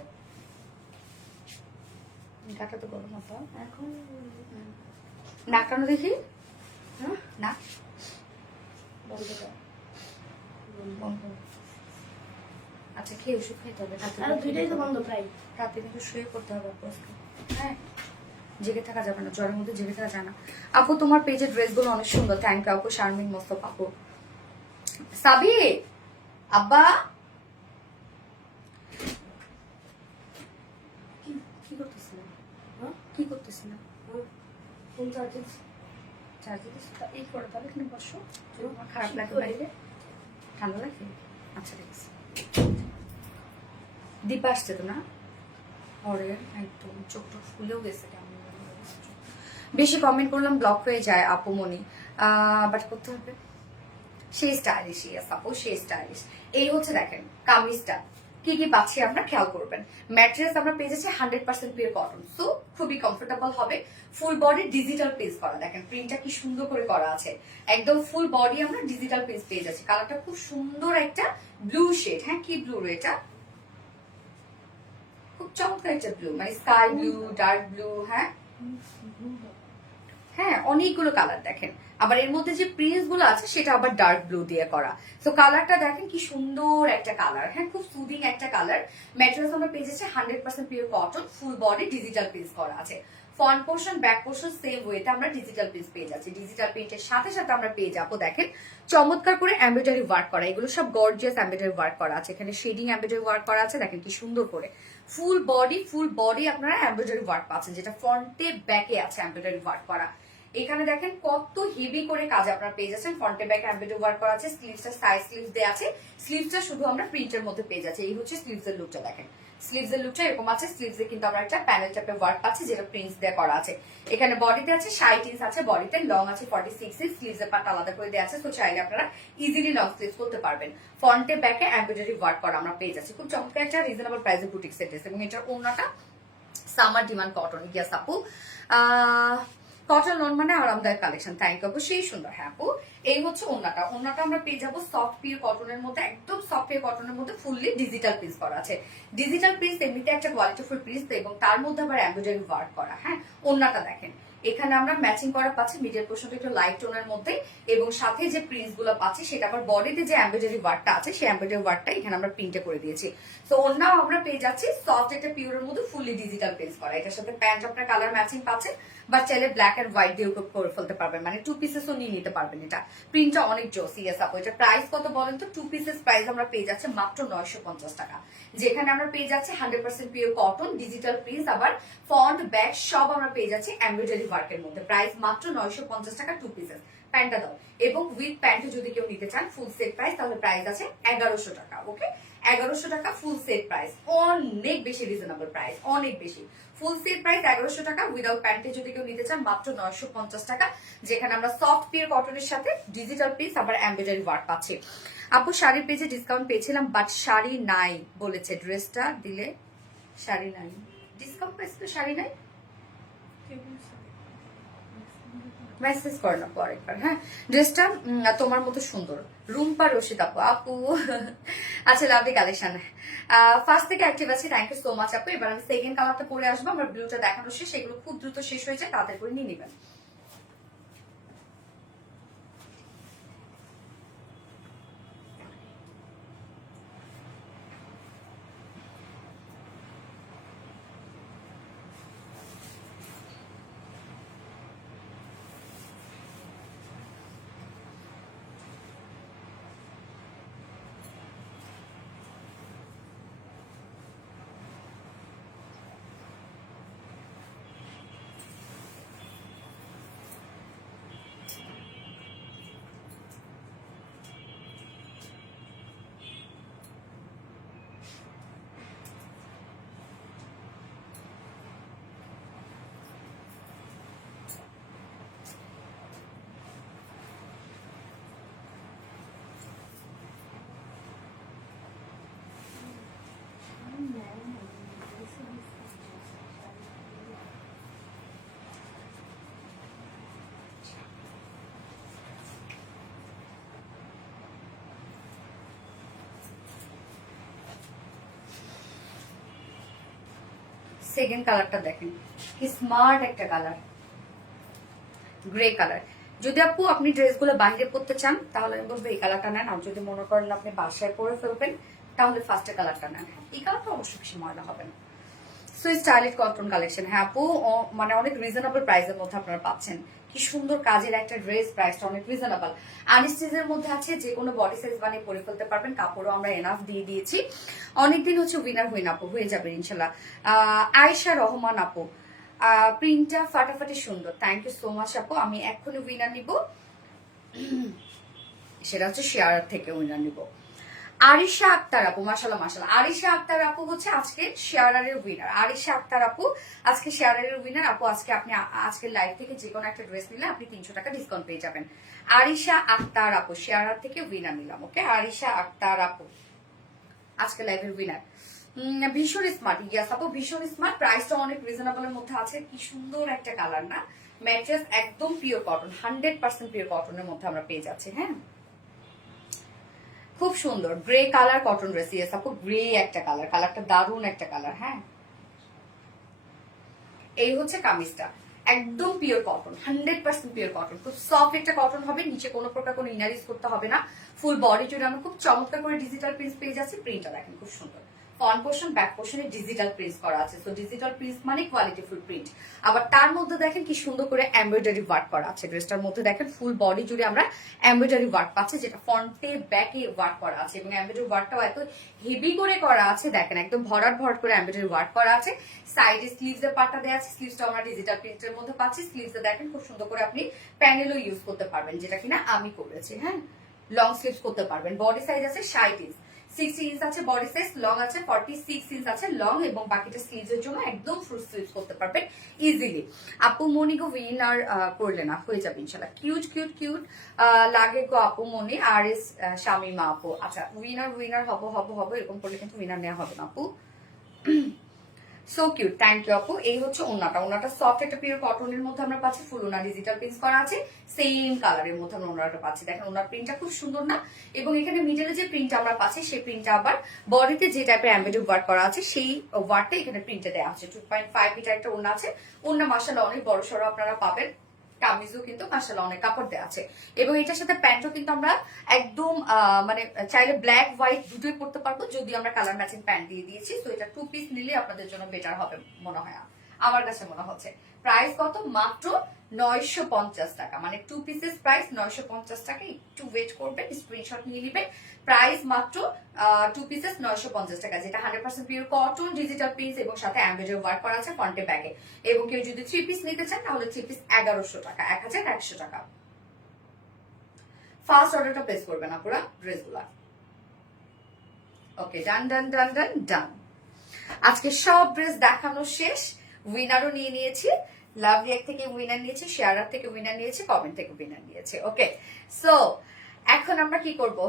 গাটা তো গরম আপা এখন। নাক টানো দেখি, না আচ্ছা, খেয়ে ওষুধ খাইতে হবে, দুইটাই তো বন্ধ প্রায়। রাতে কিন্তু শুয়ে করতে হবে আপু, হ্যাঁ, জেগে থাকা যাবে না, জ্বরের মধ্যে জেগে থাকা যায় না। আপু তোমার পেজের ড্রেসগুলো অনেক সুন্দর, থ্যাংক ইউ আপু। শারমিন মোস্তফা আপু। সাবি আব্বা কি করতেছিলেন, কি করতেছিলেন? এই করে তাহলে এখানে বসো, খারাপ লাগে বাইরে, ঠান্ডা লাগে। আচ্ছা ঠিক আছে, দীপা আসছে তো না? ওরে একদম চোখ টোক ফুলেও গেছে কেমন। বেশি কমেন্ট করলাম ব্লক হয়ে যায় আপুমনি, বাট করতে হবে। সেই স্টাইলিশ, ইয়েস আপু সেই স্টাইলিশ। এই হচ্ছে দেখেন কামিজটা কি কি পাচ্ছি আমরা খেয়াল করবেন। ম্যাট্রেস আমরা পেয়ে যাচ্ছি 100% পিওর কটন, সো খুবই কমফোর্টেবল হবে। ফুল বডি ডিজিটাল পেজ করা, দেখেন প্রিন্টটা কি সুন্দর করে করা আছে, একদম ফুল বডি আমরা ডিজিটাল পেজ পেয়ে যাচ্ছি। কালারটা খুব সুন্দর একটা ব্লু শেড, হ্যাঁ কি ব্লু এটা, খুব চমৎকার একটা ব্লু, মানে স্কাই ব্লু, ডার্ক ব্লু, হ্যাঁ হ্যাঁ অনেকগুলো কালার দেখেন। আবার এর মধ্যে যে প্রিন্টস গুলো আছে সেটা আবার ডার্ক ব্লু দিয়ে করা। তো কালারটা দেখেন কি সুন্দর একটা কালার, হ্যাঁ খুব সুদিং একটা কালার। ম্যাটেরিয়ালস আমরা পেয়ে যাচ্ছি 100% pure cotton, full body digital print করা আছে। Front portion back portion same ওয়েতে আমরা ডিজিটাল প্রিন্ট পেয়ে যাচ্ছি। ডিজিটাল প্রিন্টের সাথে সাথে আমরা পেয়ে যাবো দেখেন চমৎকার করে এমব্রয়ডারি ওয়ার্ক করা, এগুলো সব গর্জিয়াস এমব্রয়ডারি ওয়ার্ক করা আছে। এখানে শেডিং এমব্রয়ডারি ওয়ার্ক করা আছে, দেখেন কি সুন্দর করে ফুল বডি আপনারা এমব্রয়ডারি ওয়ার্ক পাচ্ছেন, যেটা ফ্রন্টে ব্যাকে আছে এমব্রয়ডারি ওয়ার্ক করা। এখানে দেখেন কত হেভি করে কাজ আপনারা পেয়ে যাচ্ছেন, ফ্রন্টে ব্যাক এমব্রয়ডারি ওয়ার্ক করা আছে। স্লিভসটা সাইড স্লিভস দেয়া আছে, স্লিভসটা শুধু আমরা প্রিন্টের মধ্যে পেয়ে যাচ্ছি। এই হচ্ছে স্লিভস এর লুকটা, দেখেন স্লিভস এর লুকটা এরকম আছে। স্লিভস এ কিন্তু আমরা একটা প্যানেল টাইপের ওয়ার্ক পাচ্ছি, যেটা প্রিন্টস দেয়া করা আছে। এখানে বডিতে আছে 60 ইঞ্চ আছে, বডিতে লং আছে 46 ইঞ্চ, স্লিভস এর পার্ট আলাদা করে দেয়া আছে, তো চাইলে আপনারা ইজিলি লং স্লিভস করতে পারবেন। ফ্রন্টে ব্যাকে এমব্রয়ডারি ওয়ার্ক করা আমরা পেয়ে যাচ্ছি। খুব চমৎকার একটা রিজনেবল প্রাইসে বুটিক সেট এবং এটার ওড়নাটা সামার ডিমান্ড কটন। ইয়াস আপু, কটন লোন মানে আরামদায়ক কালেকশন। থ্যাংক ইউ আপু, সেই সুন্দর। হ্যাঁ আপু, এই হচ্ছে ওন্নাটা। ওন্নাটা আমরা পেয়ে যাবো সফট পিওর কটনের মধ্যে, একদম সফট পিওর কটনের মধ্যে ফুললি ডিজিটাল প্রিন্ট করা আছে। ডিজিটাল প্রিন্ট এমনিতে একটা কোয়ালিটিফুল প্রিন্ট এবং তার মধ্যে আবার এমব্রয়ডারি ওয়ার্ক করা। হ্যাঁ ওন্নাটা দেখেন এখানে আমরা ম্যাচিং করা পাচ্ছি, মিডিয়াল পোর্শনটা একটু লাইট টোনের মধ্যে, এবং সাথে যে প্রিন্টস গুলো পাচ্ছি সেটা আবার বডিতে যে এমব্রয়ডারি ওয়ার্কটা আছে সেই এমব্রয়ডারি ওয়ার্কটা এখানে আমরা প্রিন্টে করে দিয়েছি। তো ওন্নাও আমরা পেয়ে যাচ্ছি সফট একটা পিওরের মধ্যে ফুললি ডিজিটাল প্রিন্ট করা। এটার সাথে প্যান্ট আপনার কালার ম্যাচিং পাচ্ছেন, বা চাইলে ব্ল্যাক এন্ড হোয়াইট দিয়েও করে ফেলতে পারবেন, মানে 2 পিসেসও নিয়ে নিতে পারবেন। এটা প্রিন্টটা অনেক জোস। ইয়েস আপু, এটা প্রাইস কত বলেন তো? 2 পিসেস প্রাইস আমরা পেয়ে যাচ্ছি মাত্র 950 টাকা, যেখানে আমরা পেয়ে যাচ্ছি 100% পিওর কটন ডিজিটাল প্রিন্ট, আবার ফন্ট ব্যাক সব আমরা পেয়ে যাচ্ছি এমব্রয়ডারি ওয়ার্কের মধ্যে। প্রাইস মাত্র 950 টাকা 2 পিসেস। প্যান্টটা দাও, এবং উইথ প্যান্ট যদি কেউ নিতে চান ফুল সেট প্রাইস, তাহলে প্রাইস আছে 1100 টাকা। ওকে 1100 টাকা ফুল সেট প্রাইস, অনেক বেশি রিজনেবল প্রাইস, অনেক বেশি। ফুল সেট প্রাইস 1100 টাকা, উইদাউট প্যান্টে যদি কেউ নিতে চান মাত্র 950 টাকা, যেখানে আমরা সফট পিওর কটনের সাথে ডিজিটাল পিস আবার এমব্রয়ডারি ওয়ার্ক পাচ্ছি। আপু শাড়ির পেজে ডিসকাউন্ট পেয়েছিলাম, বাট শাড়ি নাই বলেছে, ড্রেসটা দিলে শাড়ি নাই, ডিসকাউন্ট পেয়েছিল শাড়ি নাই, মেসেজ করে না পর একবার। হ্যাঁ ড্রেসটা তোমার মতো সুন্দর, রুম্পা রশিদ আপু। আপু আচ্ছা লাভলি কালেকশন, ফার্স্ট থেকে অ্যাক্টিভ আছে, থ্যাংক ইউ সো মাচ আপু। এবার আমি সেকেন্ড কালারটা পরে আসবো, আমার ব্লুটা দেখানো শেষ, সেগুলো খুব দ্রুত শেষ হয়ে যায়, তাদের করে নিয়ে নেবেন। সেকেন্ড কালারটা দেখেন কি স্মার্ট একটা কালার, গ্রে কালার। যদি আপু আপনি ড্রেসগুলো বাইরে পরতে চান তাহলে আমি বলবো এই কালারটা নেন, আর যদি মনে করেন আপনি বাসায় পরে ফেলবেন তাহলে ফার্স্টের কালারটা নেন। এই কালারটা অবশ্যই বেশি ময়লা হবে না। So stylish cotton collection. হ্যাঁ আপু মানে অনেক রিজনেবল প্রাইসের মধ্যে আপনারা পাচ্ছেন, কি সুন্দর কাজের একটা ড্রেস, প্রাইসটা অনেক রিজনেবল। আনস্টিচের মধ্যে আছে, যে কোনো বডি সাইজ বানিয়ে পরে ফেলতে পারবেন, কাপড়ও আমরা এনাফ দিয়ে দিয়েছি। অনেকদিন হচ্ছে উইনার হইন আপু, হয়ে যাবে ইনশাল্লাহ। আয়েশা রহমান আপু, প্রিন্টটা ফাটাফাটি সুন্দর, থ্যাংক ইউ সো মাচ আপু। আমি এক্ষুনি উইনার নিব, সেটা হচ্ছে শেয়ার থেকে উইনার নিব। আরিশা আক্তার আপু, মাশাআল্লাহ মাশাআল্লাহ। আরিশা আক্তার আপু হচ্ছে আজকে শেয়ারের উইনার। আরিশা আক্তার আপু আজকে শেয়ারের উইনার। আপু আজকে আপনি আজকের লাইভ থেকে যে কোনো একটা ড্রেস নিলে আপনি 300 টাকা ডিসকাউন্ট পেয়ে যাবেন। আরিশা আক্তার আপু শেয়ারার থেকে উইনার নিলাম। ওকে, আরিশা আক্তার আপু আজকে লাইভের উইনার। ভীষণ স্মার্ট, ইয়াস আপু ভীষণ স্মার্ট। প্রাইসটা অনেক রিজনেবলের মধ্যে আছে। কি সুন্দর একটা কালার না, ম্যাট্রেস একদম পিওর কটন, 100% পিওর কটনের মধ্যে আমরা পেয়ে যাচ্ছি। হ্যাঁ, খুব সুন্দর grey colour cotton dress. Yes আপু, গ্রে একটা কালার, কালারটা দারুণ একটা কালার। হ্যাঁ, এই হচ্ছে কামিজটা, একদম পিওর কটন, 100% পিওর কটন। খুব সফট একটা কটন হবে, নিচে কোনো প্রকার কোনো ইনার ইউজ করতে হবে না। ফুল বডি জুড়ে আমরা খুব চমৎকার করে ডিজিটাল প্রিন্ট পেয়ে যাচ্ছি। প্রিন্টটা দেখেন খুব সুন্দর, ফ্রন্ট পোর্শন ব্যাক পোর্শনে ডিজিটাল প্রিন্ট করা আছে। সো ডিজিটাল প্রিন্ট মানে কোয়ালিটিফুল প্রিন্ট। আবার তার মধ্যে দেখেন কি সুন্দর করে এমব্রয়ডারি ওয়ার্ক করা আছে। ড্রেসটার মধ্যে দেখেন ফুল বডি জুড়ে আমরা এমব্রয়ডারি ওয়ার্ক পাচ্ছি, যেটা ফ্রন্টে ব্যাকে ওয়ার্ক করা আছে। এবং এমব্রয়ডারি ওয়ার্কটাও এত হেভি করে করা আছে, দেখেন একদম ভরাট ভরাট করে এমব্রয়ডারি ওয়ার্ক করা আছে। সাইডে স্লিভস এর পার্টটা দেওয়া আছে, স্লিভসটা আমরা ডিজিটাল প্রিন্টের মধ্যে পাচ্ছি। স্লিভসে দেখেন খুব সুন্দর করে আপনি প্যানেলও ইউজ করতে পারবেন, যেটা কিনা আমি করেছি। হ্যাঁ, লং স্লিভস করতে পারবেন। বডি সাইজ আছে 60 ইঞ্চ, 60 ইঞ্চ আছে বডি সাইজ, লং আছে 46 ইঞ্চ আছে লং, এবং বাকিটা স্লিভসের জন্য একদম ফুল স্লিভস করতে পারবেন ইজিলি। আপু মনি গো উইনার করলে না হয়ে যাবে ইনশাল্লাহ। কিউট কিউট কিউট লাগে গো আপু মনি। আর এস শামিমা আপু, আচ্ছা উইনার উইনার হব হব হব এরকম করলে কিন্তু উইনার নেওয়া হবে না আপু। সো কিউট, থ্যাংক ইউ আপু। এই হচ্ছে ওনাটা, ওনাটা সফট একটা পিওর কটনের মধ্যে আমরা পাচ্ছি। ফুল ওনা ডিজিটাল প্রিন্ট করা আছে, সেম কালারের মধ্যে আমরা ওনাটা পাচ্ছি। দেখেন ওনার প্রিন্টটা খুব সুন্দর না, এবং এখানে মিডলে যে প্রিন্টটা আমরা পাচ্ছি সেই প্রিন্টটা আবার বডিতে যে টাইপের এমব্রয়ডারি ওয়ার্ক করা আছে সেই ওয়ার্কটা এখানে প্রিন্টে দেওয়া আছে। 2.5 মিটার একটা ওনা আছে। ওনা মাশাআল্লাহ অনেক বড় সড়ো আপনারা পাবেন। কামিজও কিন্তু মাশাআল্লাহ অনেক কাপড় দেওয়া আছে, এবং এটার সাথে প্যান্টও কিন্তু আমরা একদম মানে চাইলে ব্ল্যাক হোয়াইট দুটোই পরতে পারবো, যদি আমরা কালার ম্যাচিং প্যান্ট দিয়ে দিয়েছি। তো এটা 2 পিস নিলে আপনাদের জন্য বেটার হবে মনে হয়, আমার কাছে মনে হচ্ছে। প্রাইস কত? মাত্র 950 টাকা, মানে 2 পিসেস প্রাইস 950 টাকা। একটু ওয়েট করবেন, স্ক্রিনশট নিয়ে নেবেন। প্রাইস মাত্র 2 পিসেস 950 টাকা, যেটা 100% পিওর কটন ডিজিটাল প্রিন্ট এবং সাথে এমব্রয়ডারি ওয়ার্ক করা আছে ফ্রন্টে ব্যাকে। এবং কেউ যদি 3 পিস নিতে চান তাহলে 3 পিস 1100 টাকা, 1100 টাকা। ফার্স্ট অর্ডারটা প্লেস করবেন আপনারা ড্রেসগুলা। ওকে, ডান ডান ডান ডান ডান। আজকে সব ড্রেস দেখানো শেষ, উইনারও নিয়ে নিয়েছি। লাভ রিয়াক্ট থেকে উইনার নিয়েছি, শেয়ারার থেকে উইনার নিয়েছি, কমেন্ট থেকে উইনার নিয়েছি। ওকে, সো এখন আমরা কি করব?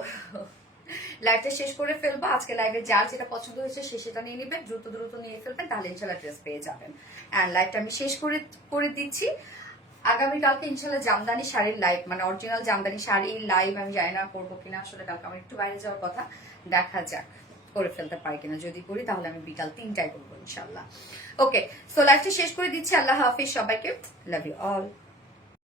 লাইভটা শেষ করে ফেলবো। আজকে লাইভে যার যেটা পছন্দ হয়েছে সে সেটা নিয়ে নেবেন, দ্রুত দ্রুত নিয়ে ফেলবেন, তাহলে ইনশাল্লাহ ড্রেস পেয়ে যাবেন। অ্যান্ড লাইভটা আমি শেষ করে দিচ্ছি। আগামীকালকে ইনশাল্লাহ জামদানি শাড়ির লাইভ, মানে অরিজিনাল জামদানি শাড়ির লাইভ আমি জানি না করবো কিনা। আসলে কালকে আমার একটু বাইরে যাওয়ার কথা, দেখা যাক করে ফেলতে পারি কিনা। যদি করি তাহলে আমি বিকাল 3টায় করবো ইনশাল্লাহ। ওকে, সো লাইভটা শেষ করে দিচ্ছি। আল্লাহ হাফিজ সবাইকে, লাভ ইউ অল।